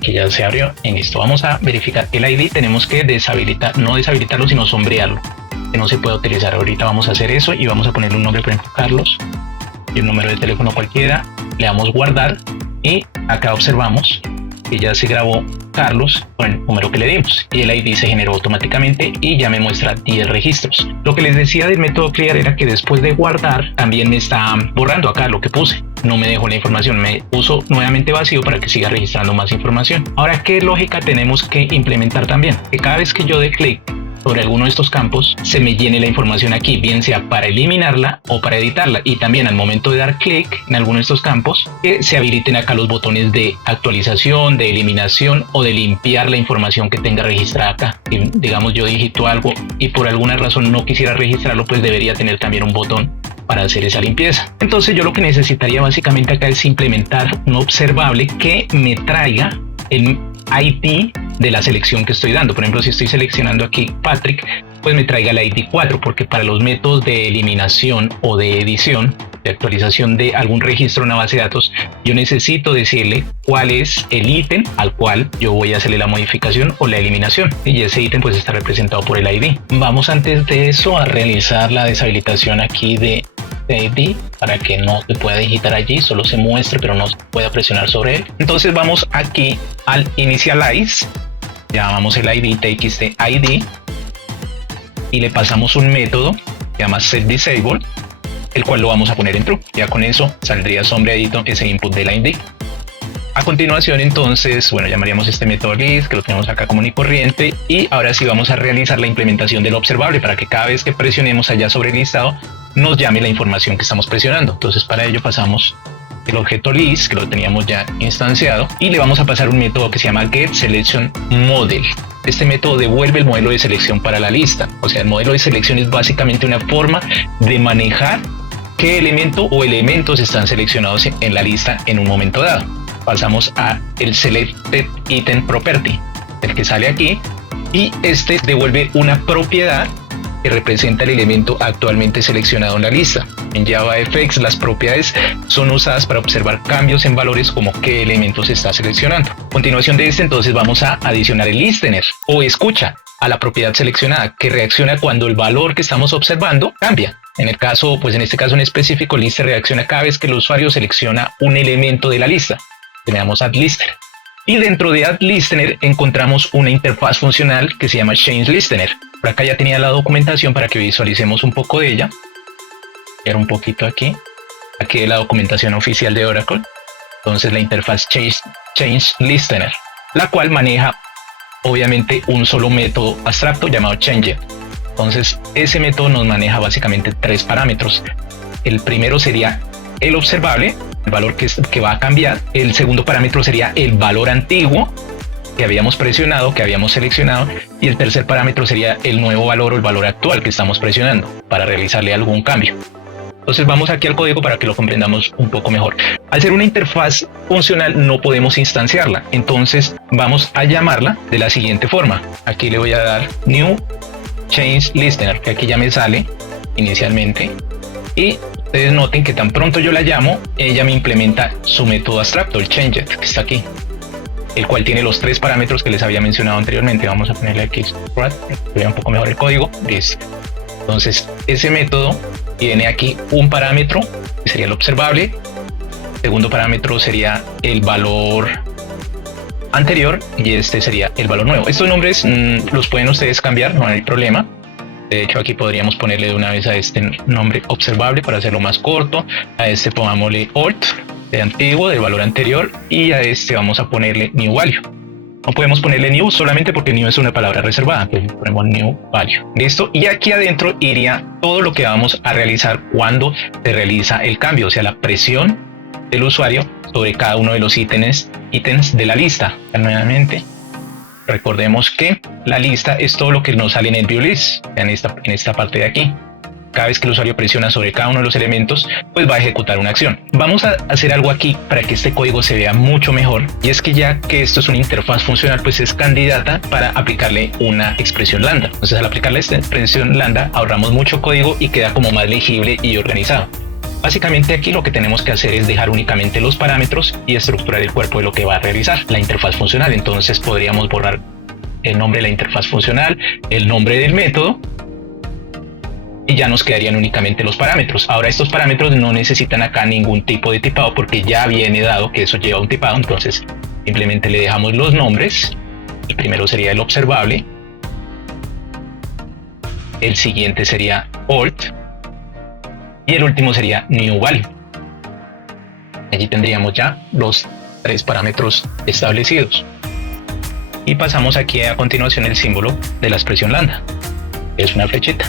que ya se abrió. En esto vamos a verificar el ID. Tenemos que deshabilitar, no deshabilitarlo sino sombrearlo, que no se puede utilizar. Ahorita vamos a hacer eso y vamos a ponerle un nombre, por ejemplo Carlos, y un número de teléfono cualquiera. Le damos guardar y acá observamos que ya se grabó Carlos con el número que le dimos y el ID se generó automáticamente y ya me muestra 10 registros. Lo que les decía del método clear era que después de guardar también me está borrando acá lo que puse, no me dejó la información, me puso nuevamente vacío para que siga registrando más información. Ahora, ¿qué lógica tenemos que implementar también? Que cada vez que yo dé clic sobre alguno de estos campos se me llene la información aquí, bien sea para eliminarla o para editarla, y también al momento de dar clic en alguno de estos campos que se habiliten acá los botones de actualización, de eliminación o de limpiar la información que tenga registrada acá. Si digamos yo digito algo y por alguna razón no quisiera registrarlo, pues debería tener también un botón para hacer esa limpieza. Entonces yo lo que necesitaría básicamente acá es implementar un observable que me traiga el ID de la selección que estoy dando. Por ejemplo, si estoy seleccionando aquí Patrick, pues me traiga el ID 4, porque para los métodos de eliminación o de edición, de actualización de algún registro en una base de datos, yo necesito decirle cuál es el ítem al cual yo voy a hacerle la modificación o la eliminación, y ese ítem pues está representado por el ID. Vamos antes de eso a realizar la deshabilitación aquí de ID para que no se pueda digitar allí, solo se muestre pero no se pueda presionar sobre él. Entonces vamos aquí al initialize, llamamos el ID txt ID y le pasamos un método que se llama setDisable, el cual lo vamos a poner en true. Ya con eso saldría sombreadito ese input del ID. A continuación entonces, bueno, llamaríamos este método list, que lo tenemos acá común y corriente, y ahora sí vamos a realizar la implementación del observable para que cada vez que presionemos allá sobre el listado nos llame la información que estamos presionando. Entonces para ello pasamos el objeto list, que lo teníamos ya instanciado, y le vamos a pasar un método que se llama getSelectionModel. Este método devuelve el modelo de selección para la lista. O sea, el modelo de selección es básicamente una forma de manejar qué elemento o elementos están seleccionados en la lista en un momento dado. Pasamos a el Selected Item Property, el que sale aquí, y este devuelve una propiedad que representa el elemento actualmente seleccionado en la lista. En JavaFX las propiedades son usadas para observar cambios en valores como qué elemento se está seleccionando. A continuación de este entonces vamos a adicionar el listener o escucha a la propiedad seleccionada, que reacciona cuando el valor que estamos observando cambia. En el caso, pues en este caso en específico, el listener reacciona cada vez que el usuario selecciona un elemento de la lista. Tenemos addListener. Y dentro de addListener encontramos una interfaz funcional que se llama changeListener. Por acá ya tenía la documentación para que visualicemos un poco de ella. Era un poquito aquí. Aquí es la documentación oficial de Oracle. Entonces la interfaz changeListener, la cual maneja obviamente un solo método abstracto llamado change. Entonces ese método nos maneja básicamente 3 parámetros. El primero sería el observable, el valor que va a cambiar. El segundo parámetro sería el valor antiguo que habíamos presionado, que habíamos seleccionado, y el tercer parámetro sería el nuevo valor o el valor actual que estamos presionando para realizarle algún cambio. Entonces vamos aquí al código para que lo comprendamos un poco mejor. Al ser una interfaz funcional no podemos instanciarla, entonces vamos a llamarla de la siguiente forma. Aquí le voy a dar new change listener, que aquí ya me sale inicialmente, y ustedes noten que tan pronto yo la llamo, ella me implementa su método abstracto, el changeit, que está aquí, el cual tiene los 3 parámetros que les había mencionado anteriormente. Vamos a ponerle aquí para que vea un poco mejor el código. Listo. Entonces ese método tiene aquí un parámetro que sería el observable, segundo parámetro sería el valor anterior y este sería el valor nuevo. Estos nombres los pueden ustedes cambiar, no hay problema. De hecho, aquí podríamos ponerle de una vez a este nombre observable para hacerlo más corto. A este pongámosle old, de antiguo, del valor anterior, y a este vamos a ponerle new value. No podemos ponerle new solamente porque new es una palabra reservada, entonces ponemos new value. Listo. Y aquí adentro iría todo lo que vamos a realizar cuando se realiza el cambio, o sea, la presión del usuario sobre cada uno de los ítems de la lista. Nuevamente, recordemos que la lista es todo lo que nos sale en el viewList, en esta parte de aquí. Cada vez que el usuario presiona sobre cada uno de los elementos, pues va a ejecutar una acción. Vamos a hacer algo aquí para que este código se vea mucho mejor, y es que ya que esto es una interfaz funcional, pues es candidata para aplicarle una expresión lambda. Entonces, al aplicarle esta expresión lambda, ahorramos mucho código y queda como más legible y organizado. Básicamente aquí lo que tenemos que hacer es dejar únicamente los parámetros y estructurar el cuerpo de lo que va a realizar la interfaz funcional. Entonces podríamos borrar el nombre de la interfaz funcional, el nombre del método, y ya nos quedarían únicamente los parámetros. Ahora, estos parámetros no necesitan acá ningún tipo de tipado porque ya viene dado que eso lleva un tipado. Entonces simplemente le dejamos los nombres. El primero sería el observable, el siguiente sería old y el último sería new value. Allí tendríamos ya los 3 parámetros establecidos. Y pasamos aquí a continuación el símbolo de la expresión lambda, es una flechita.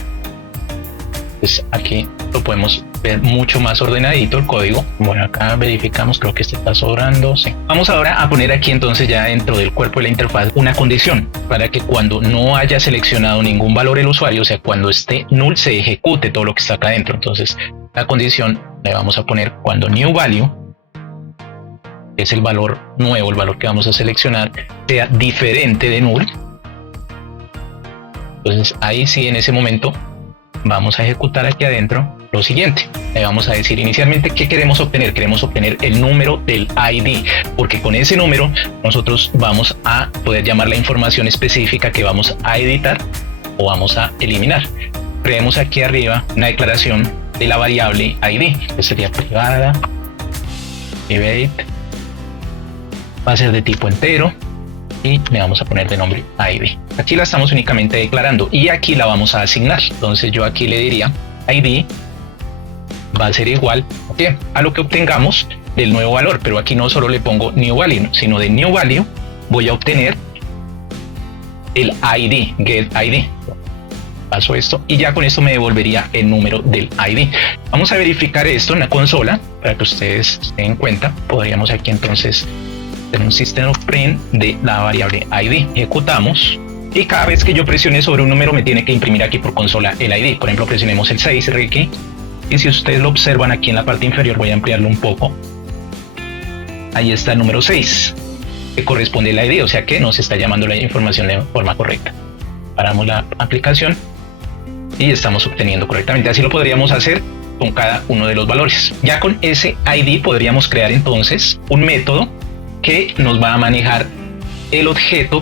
Pues aquí lo podemos ver mucho más ordenadito el código. Bueno, acá verificamos, creo que este está sobrando. Sí. Vamos ahora a poner aquí entonces ya dentro del cuerpo de la interfaz una condición para que cuando no haya seleccionado ningún valor el usuario, o sea, cuando esté null, se ejecute todo lo que está acá adentro. Entonces la condición le vamos a poner cuando new value, que es el valor nuevo, el valor que vamos a seleccionar, sea diferente de null. Entonces ahí sí, en ese momento vamos a ejecutar aquí adentro lo siguiente. Le vamos a decir inicialmente qué queremos obtener. Queremos obtener el número del ID, porque con ese número nosotros vamos a poder llamar la información específica que vamos a editar o vamos a eliminar. Creemos aquí arriba una declaración de la variable ID, que sería privada, private, va a ser de tipo entero y le vamos a poner de nombre ID. Aquí la estamos únicamente declarando y aquí la vamos a asignar. Entonces yo aquí le diría ID va a ser igual a lo que obtengamos del nuevo valor, pero aquí no solo le pongo new value, sino de new value voy a obtener el ID, get ID. Paso esto y ya con esto me devolvería el número del ID. Vamos a verificar esto en la consola para que ustedes se den cuenta. Podríamos aquí entonces un system.out de la variable ID. Ejecutamos y cada vez que yo presione sobre un número me tiene que imprimir aquí por consola el ID. Por ejemplo, presionemos el 6, Ricky, y si ustedes lo observan aquí en la parte inferior, voy a ampliarlo un poco. Ahí está el número 6 que corresponde al ID, o sea que nos está llamando la información de forma correcta. Paramos la aplicación y estamos obteniendo correctamente. Así lo podríamos hacer con cada uno de los valores. Ya con ese ID podríamos crear entonces un método que nos va a manejar el objeto,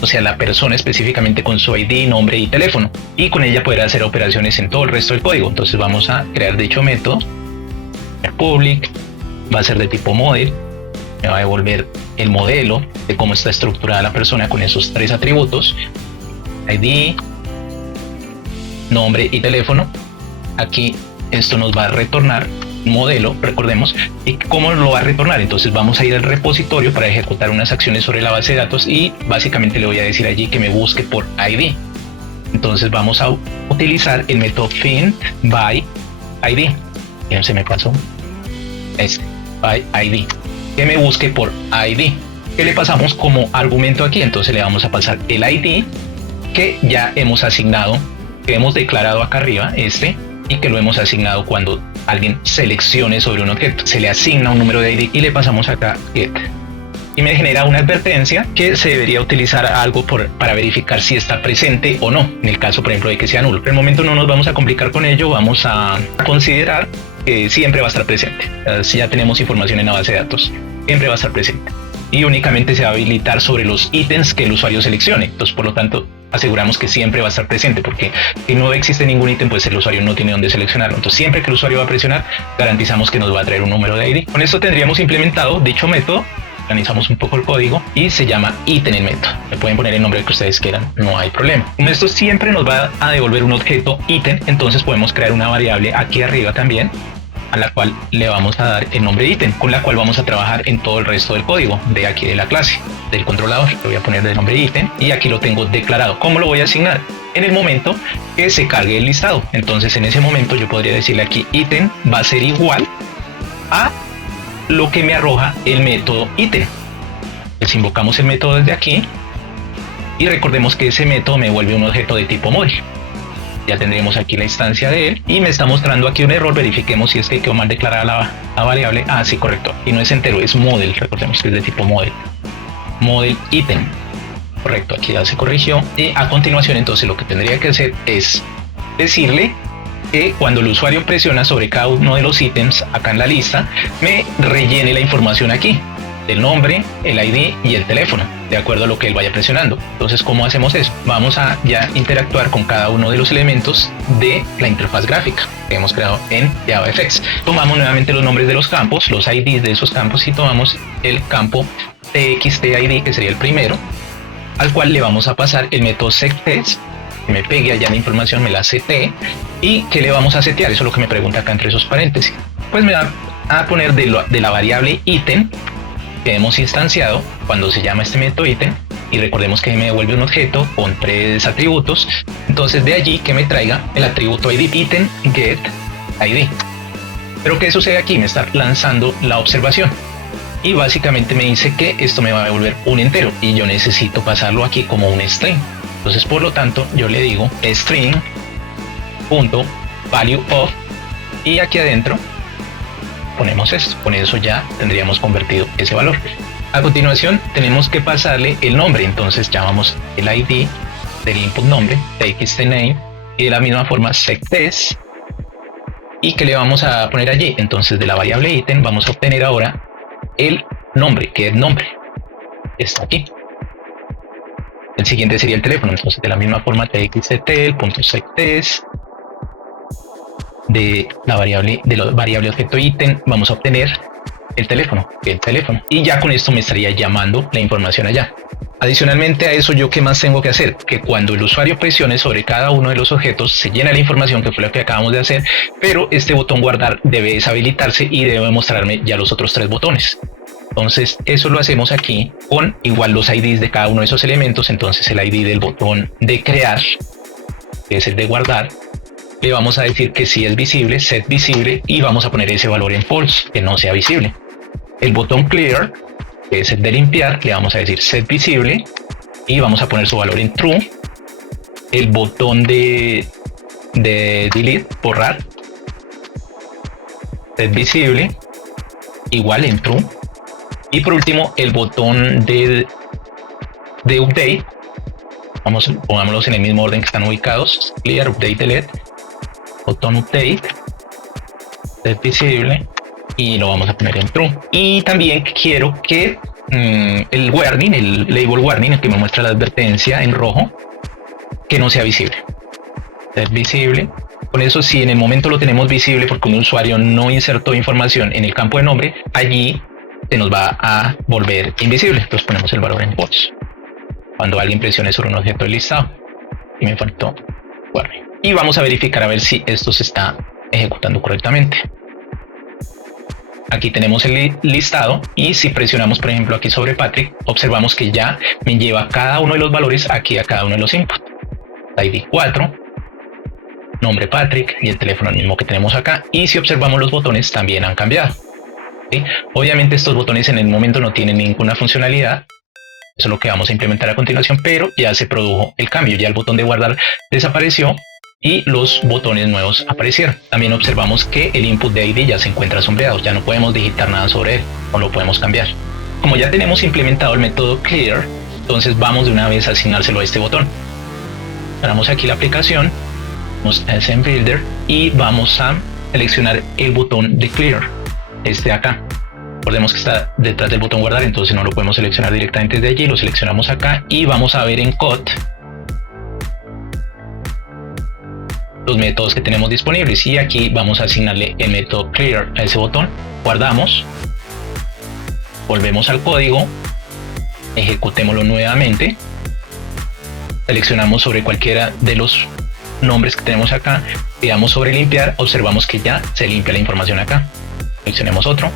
o sea, la persona específicamente con su ID, nombre y teléfono, y con ella poder hacer operaciones en todo el resto del código. Entonces vamos a crear dicho método. Public va a ser de tipo model, me va a devolver el modelo de cómo está estructurada la persona con esos 3 atributos: ID, nombre y teléfono. Aquí esto nos va a retornar modelo, recordemos, y cómo lo va a retornar. Entonces vamos a ir al repositorio para ejecutar unas acciones sobre la base de datos y básicamente le voy a decir allí que me busque por ID. Entonces vamos a utilizar el método find by ID. Ya se me pasó by ID, que me busque por ID, que le pasamos como argumento aquí. Entonces le vamos a pasar el ID que ya hemos asignado, que hemos declarado acá arriba, y que lo hemos asignado cuando alguien seleccione sobre un objeto. Se le asigna un número de ID y le pasamos acá get. Y me genera una advertencia que se debería utilizar algo para verificar si está presente o no, en el caso, por ejemplo, de que sea nulo. Por el momento no nos vamos a complicar con ello, vamos a considerar siempre va a estar presente. Si ya tenemos información en la base de datos, siempre va a estar presente. Y únicamente se va a habilitar sobre los ítems que el usuario seleccione. Entonces, por lo tanto, aseguramos que siempre va a estar presente, porque si no existe ningún ítem, pues el usuario no tiene dónde seleccionarlo. Entonces, siempre que el usuario va a presionar, garantizamos que nos va a traer un número de ID. Con esto tendríamos implementado dicho método. Organizamos un poco el código y se llama ítem el método. Le pueden poner el nombre que ustedes quieran, no hay problema. Con esto siempre nos va a devolver un objeto ítem, entonces podemos crear una variable aquí arriba también, a la cual le vamos a dar el nombre ítem, con la cual vamos a trabajar en todo el resto del código de aquí de la clase, del controlador. Le voy a poner el nombre ítem y aquí lo tengo declarado. ¿Cómo lo voy a asignar? En el momento que se cargue el listado. Entonces en ese momento yo podría decirle aquí ítem va a ser igual a lo que me arroja el método ítem. Pues invocamos el método desde aquí y recordemos que ese método me vuelve un objeto de tipo móvil. Ya tendremos aquí la instancia de él y me está mostrando aquí un error. Verifiquemos si es que quedó mal declarada la variable. Ah, sí, correcto. Y no es entero, es model. Recordemos que es de tipo model. Model ítem. Correcto, aquí ya se corrigió. Y a continuación, entonces, lo que tendría que hacer es decirle que cuando el usuario presiona sobre cada uno de los ítems acá en la lista, me rellene la información aquí del nombre, el ID y el teléfono, de acuerdo a lo que él vaya presionando. Entonces, ¿cómo hacemos eso? Vamos a ya interactuar con cada uno de los elementos de la interfaz gráfica que hemos creado en JavaFX. Tomamos nuevamente los nombres de los campos, los IDs de esos campos, y tomamos el campo txtID, que sería el primero, al cual le vamos a pasar el método setTest, que me pegue allá la información, me la setee, y que le vamos a setear. Eso es lo que me pregunta acá entre esos paréntesis. Pues me va a poner de la variable ítem que hemos instanciado cuando se llama este método ítem, y recordemos que me devuelve un objeto con 3 atributos. Entonces de allí que me traiga el atributo ID, ítem get ID. Pero ¿qué sucede aquí? Me está lanzando la observación y básicamente me dice que esto me va a devolver un entero y yo necesito pasarlo aquí como un string. Entonces, por lo tanto, yo le digo string.value of, y aquí adentro ponemos esto. Con eso ya tendríamos convertido ese valor. A continuación tenemos que pasarle el nombre. Entonces llamamos el ID del input nombre, txtName, y de la misma forma setTest, y que le vamos a poner allí. Entonces de la variable ítem vamos a obtener ahora el nombre, que es nombre, está aquí. El siguiente sería el teléfono. Entonces de la misma forma txtl.setTest, de la variable objeto ítem vamos a obtener el teléfono, y ya con esto me estaría llamando la información allá. Adicionalmente a eso, yo qué más tengo que hacer, que cuando el usuario presione sobre cada uno de los objetos se llena la información, que fue lo que acabamos de hacer, pero este botón guardar debe deshabilitarse y debe mostrarme ya los otros 3 botones. Entonces eso lo hacemos aquí con igual los IDs de cada uno de esos elementos. Entonces el ID del botón de crear, que es el de guardar, le vamos a decir que sí es visible, set visible, y vamos a poner ese valor en false, que no sea visible. El botón clear, que es el de limpiar, le vamos a decir set visible y vamos a poner su valor en true. El botón de delete, borrar, set visible, igual en true. Y por último, el botón de update, pongámoslos en el mismo orden que están ubicados: clear, update, delete. Botón update, set visible, y lo vamos a poner en true. Y también quiero que el warning, el label warning, el que me muestra la advertencia en rojo, que no sea visible. Set visible. Con eso, si en el momento lo tenemos visible porque un usuario no insertó información en el campo de nombre, allí se nos va a volver invisible. Entonces ponemos el valor en false cuando alguien presione sobre un objeto del listado. Y me faltó warning. Y vamos a verificar a ver si esto se está ejecutando correctamente. Aquí tenemos el listado, y si presionamos por ejemplo aquí sobre Patrick, observamos que ya me lleva cada uno de los valores aquí a cada uno de los inputs. ID 4, nombre Patrick, y el teléfono el mismo que tenemos acá. Y si observamos, los botones también han cambiado, ¿sí? Obviamente estos botones en el momento no tienen ninguna funcionalidad. Eso es lo que vamos a implementar a continuación, pero ya se produjo el cambio. Ya el botón de guardar desapareció y los botones nuevos aparecieron. También observamos que el input de ID ya se encuentra sombreado, ya no podemos digitar nada sobre él, no lo podemos cambiar. Como ya tenemos implementado el método clear, entonces vamos de una vez a asignárselo a este botón. Cerramos aquí la aplicación, vamos a SM Builder y vamos a seleccionar el botón de Clear, este de acá. Recordemos que está detrás del botón guardar, entonces no lo podemos seleccionar directamente desde allí. Lo seleccionamos acá y vamos a ver en Code los métodos que tenemos disponibles, y aquí vamos a asignarle el método Clear a ese botón. Guardamos, volvemos al código, ejecutémoslo nuevamente, seleccionamos sobre cualquiera de los nombres que tenemos acá, le damos sobre limpiar, observamos que ya se limpia la información acá. Seleccionemos otro,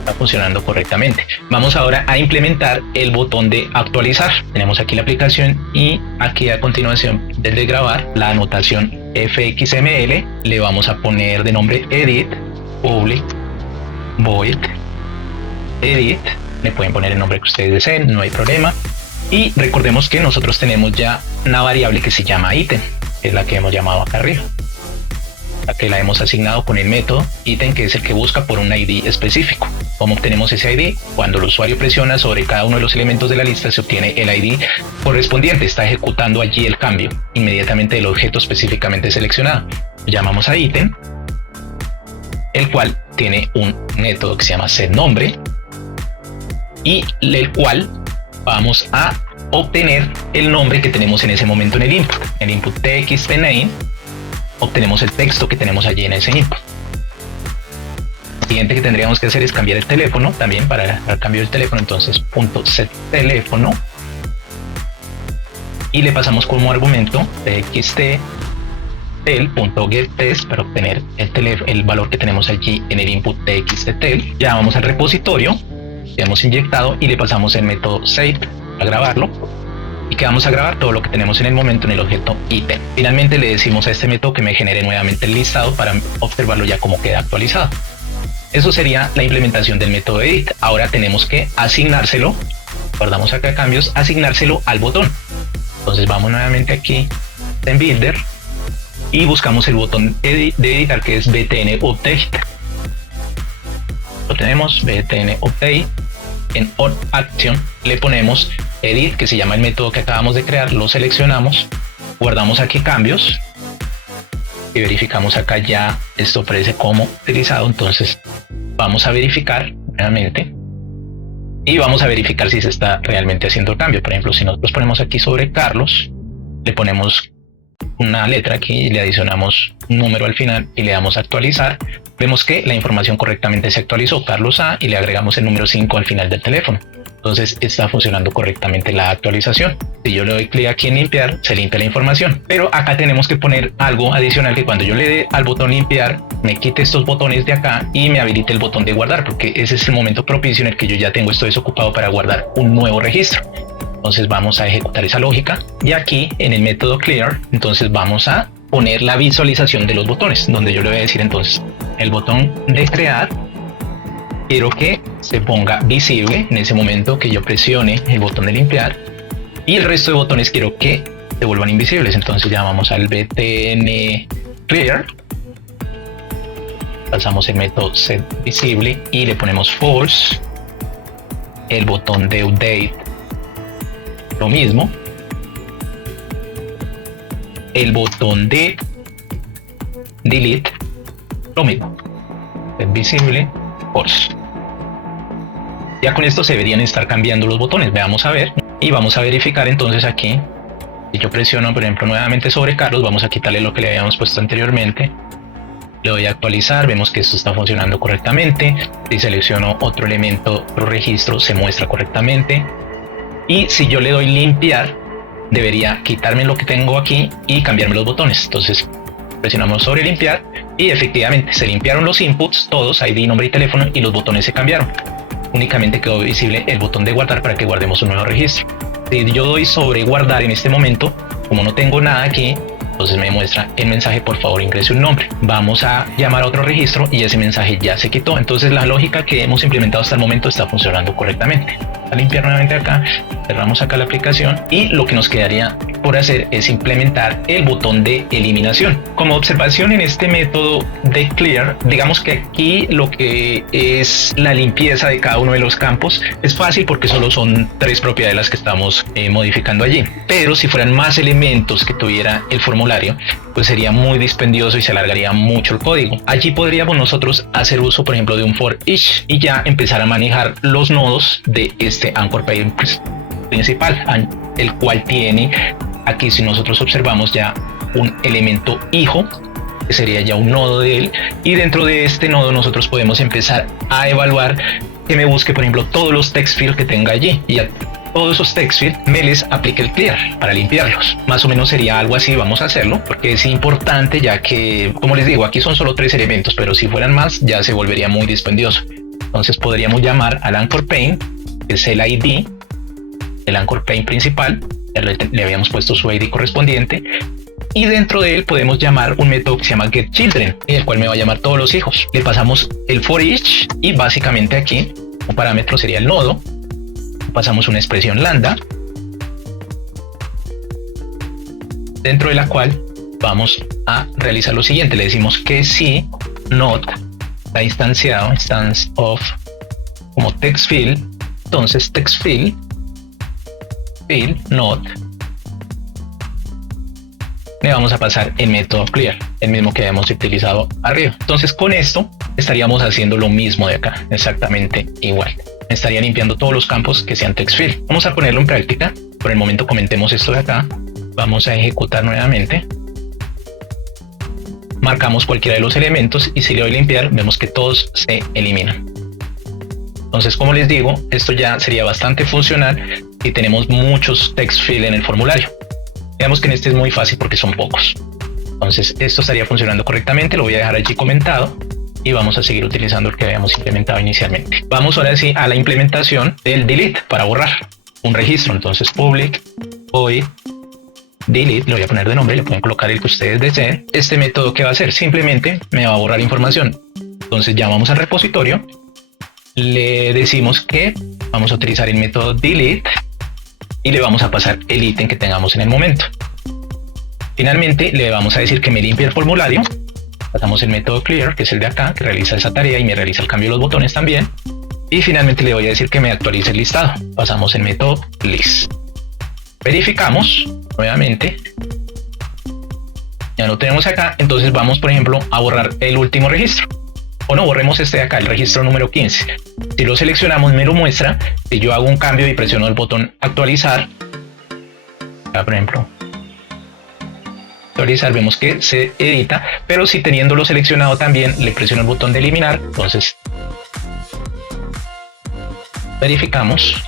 está funcionando correctamente. Vamos ahora a implementar el botón de actualizar. Tenemos aquí la aplicación y aquí a continuación, desde grabar, la anotación fxml, le vamos a poner de nombre edit public void edit. Le pueden poner el nombre que ustedes deseen, no hay problema. Y recordemos que nosotros tenemos ya una variable que se llama ítem, que es la que hemos llamado acá arriba, la que la hemos asignado con el método ítem, que es el que busca por un ID específico. ¿Cómo obtenemos ese ID? Cuando el usuario presiona sobre cada uno de los elementos de la lista, se obtiene el ID correspondiente. Está ejecutando allí el cambio inmediatamente del objeto específicamente seleccionado. Llamamos a ítem, el cual tiene un método que se llama setNombre, y el cual vamos a obtener el nombre que tenemos en ese momento en el input. En el input txtName obtenemos el texto que tenemos allí en ese input. Lo siguiente que tendríamos que hacer es cambiar el teléfono también para el cambio del teléfono. Entonces .setTelefono, y le pasamos como argumento txtTel.getText para obtener el valor que tenemos allí en el input txtTel. Ya vamos al repositorio que hemos inyectado y le pasamos el método save a grabarlo, y que vamos a grabar todo lo que tenemos en el momento en el objeto ítem. Finalmente le decimos a este método que me genere nuevamente el listado para observarlo ya como queda actualizado. Eso sería la implementación del método edit. Ahora tenemos que asignárselo, guardamos acá cambios, asignárselo al botón. Entonces vamos nuevamente aquí en Builder y buscamos el botón de editar, que es btn update. Lo tenemos, btn update. En on action le ponemos edit, que se llama el método que acabamos de crear, lo seleccionamos, guardamos aquí cambios y verificamos acá ya esto aparece como utilizado. Entonces vamos a verificar nuevamente y vamos a verificar si se está realmente haciendo el cambio. Por ejemplo, si nosotros ponemos aquí sobre Carlos, le ponemos una letra aquí y le adicionamos un número al final y le damos a actualizar, vemos que la información correctamente se actualizó, Carlos A, y le agregamos el número 5 al final del teléfono. Entonces está funcionando correctamente la actualización. Si yo le doy clic aquí en limpiar, se limpia la información, pero acá tenemos que poner algo adicional, que cuando yo le dé al botón limpiar me quite estos botones de acá y me habilite el botón de guardar, porque ese es el momento propicio en el que yo ya tengo esto desocupado para guardar un nuevo registro. Entonces vamos a ejecutar esa lógica y aquí en el método clear, entonces vamos a poner la visualización de los botones, donde yo le voy a decir entonces el botón de crear quiero que se ponga visible en ese momento que yo presione el botón de limpiar, y el resto de botones quiero que se vuelvan invisibles. Entonces ya vamos al btn clear, pasamos el método set visible y le ponemos false. El botón de update lo mismo, el botón de delete lo mismo, set visible false. Ya con esto se deberían estar cambiando los botones. Veamos a ver y vamos a verificar. Entonces aquí, si yo presiono por ejemplo nuevamente sobre Carlos, vamos a quitarle lo que le habíamos puesto anteriormente, le doy a actualizar, vemos que esto está funcionando correctamente. Si selecciono otro elemento, otro registro, se muestra correctamente. Y si yo le doy limpiar, debería quitarme lo que tengo aquí y cambiarme los botones. Entonces presionamos sobre limpiar y efectivamente se limpiaron los inputs todos, ID, nombre y teléfono, y los botones se cambiaron. Únicamente quedó visible el botón de guardar para que guardemos un nuevo registro. Si yo doy sobre guardar en este momento, como no tengo nada aquí, entonces me muestra el mensaje, por favor ingrese un nombre. Vamos a llamar a otro registro y ese mensaje ya se quitó. Entonces la lógica que hemos implementado hasta el momento está funcionando correctamente. A limpiar nuevamente acá, cerramos acá la aplicación y lo que nos quedaría por hacer es implementar el botón de eliminación. Como observación en este método de clear, digamos que aquí lo que es la limpieza de cada uno de los campos es fácil porque solo son 3 propiedades las que estamos modificando allí. Pero si fueran más elementos que tuviera el formulario, pues sería muy dispendioso y se alargaría mucho el código. Allí podríamos nosotros hacer uso, por ejemplo, de un for each y ya empezar a manejar los nodos de este Anchor Page principal, el cual tiene aquí, si nosotros observamos, ya un elemento hijo que sería ya un nodo de él, y dentro de este nodo nosotros podemos empezar a evaluar que me busque, por ejemplo, todos los text fields que tenga allí, y a todos esos text fields me les aplique el clear para limpiarlos. Más o menos sería algo así. Vamos a hacerlo porque es importante, ya que, como les digo, aquí son solo 3 elementos, pero si fueran más ya se volvería muy dispendioso. Entonces podríamos llamar al Anchor Pane, que es el ID del Anchor Pane principal, le habíamos puesto su ID correspondiente, y dentro de él podemos llamar un método que se llama getChildren, el cual me va a llamar todos los hijos. Le pasamos el for each y básicamente aquí un parámetro sería el nodo. Pasamos una expresión lambda, dentro de la cual vamos a realizar lo siguiente. Le decimos que si not está instanciado, instance of, como text field, entonces text field not, le vamos a pasar el método clear, el mismo que habíamos utilizado arriba. Entonces con esto estaríamos haciendo lo mismo de acá, exactamente igual. Me estaría limpiando todos los campos que sean text field. Vamos a ponerlo en práctica. Por el momento comentemos esto de acá. Vamos a ejecutar nuevamente. Marcamos cualquiera de los elementos y si le doy limpiar, vemos que todos se eliminan. Entonces, como les digo, esto ya sería bastante funcional si tenemos muchos text field en el formulario. Veamos que en este es muy fácil porque son pocos. Entonces, esto estaría funcionando correctamente. Lo voy a dejar allí comentado. Y vamos a seguir utilizando el que habíamos implementado inicialmente. Vamos ahora sí a la implementación del delete para borrar un registro. Entonces public void delete, le voy a poner de nombre, le pueden colocar el que ustedes deseen. Este método, ¿qué va a hacer? Simplemente me va a borrar información. Entonces llamamos al repositorio, le decimos que vamos a utilizar el método delete y le vamos a pasar el ítem que tengamos en el momento. Finalmente le vamos a decir que me limpie el formulario. Pasamos el método clear, que es el de acá, que realiza esa tarea y me realiza el cambio de los botones también. Y finalmente le voy a decir que me actualice el listado. Pasamos el método list. Verificamos nuevamente. Ya lo tenemos acá. Entonces vamos, por ejemplo, a borrar el último registro. O no, borremos este de acá, el registro número 15. Si lo seleccionamos, me lo muestra. Si yo hago un cambio y presiono el botón actualizar, acá, por ejemplo, actualizar, vemos que se edita, pero si teniéndolo seleccionado también le presiono el botón de eliminar, entonces verificamos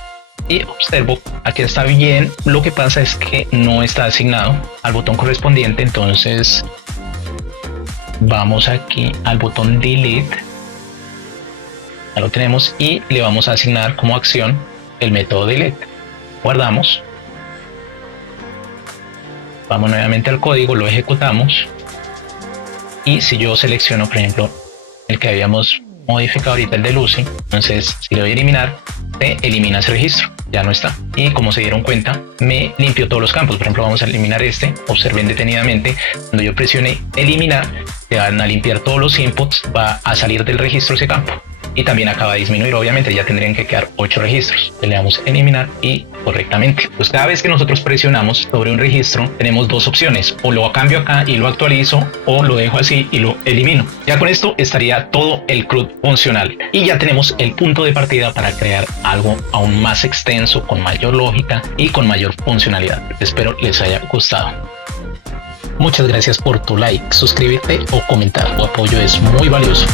y observo aquí está bien. Lo que pasa es que no está asignado al botón correspondiente, entonces vamos aquí al botón delete, ya lo tenemos, y le vamos a asignar como acción el método delete. Guardamos. Vamos nuevamente al código, lo ejecutamos y si yo selecciono, por ejemplo, el que habíamos modificado ahorita, el de Lucy, entonces si le doy a eliminar, se elimina ese registro, ya no está. Y como se dieron cuenta, me limpió todos los campos. Por ejemplo, vamos a eliminar este. Observen detenidamente, cuando yo presione eliminar, se van a limpiar todos los inputs, va a salir del registro ese campo. Y también acaba de disminuir, obviamente ya tendrían que quedar 8 registros. Le damos a eliminar y correctamente. Pues cada vez que nosotros presionamos sobre un registro, tenemos dos opciones: o lo cambio acá y lo actualizo, o lo dejo así y lo elimino. Ya con esto estaría todo el CRUD funcional y ya tenemos el punto de partida para crear algo aún más extenso, con mayor lógica y con mayor funcionalidad. Espero les haya gustado. Muchas gracias por tu like, suscribirte o comentar. Tu apoyo es muy valioso.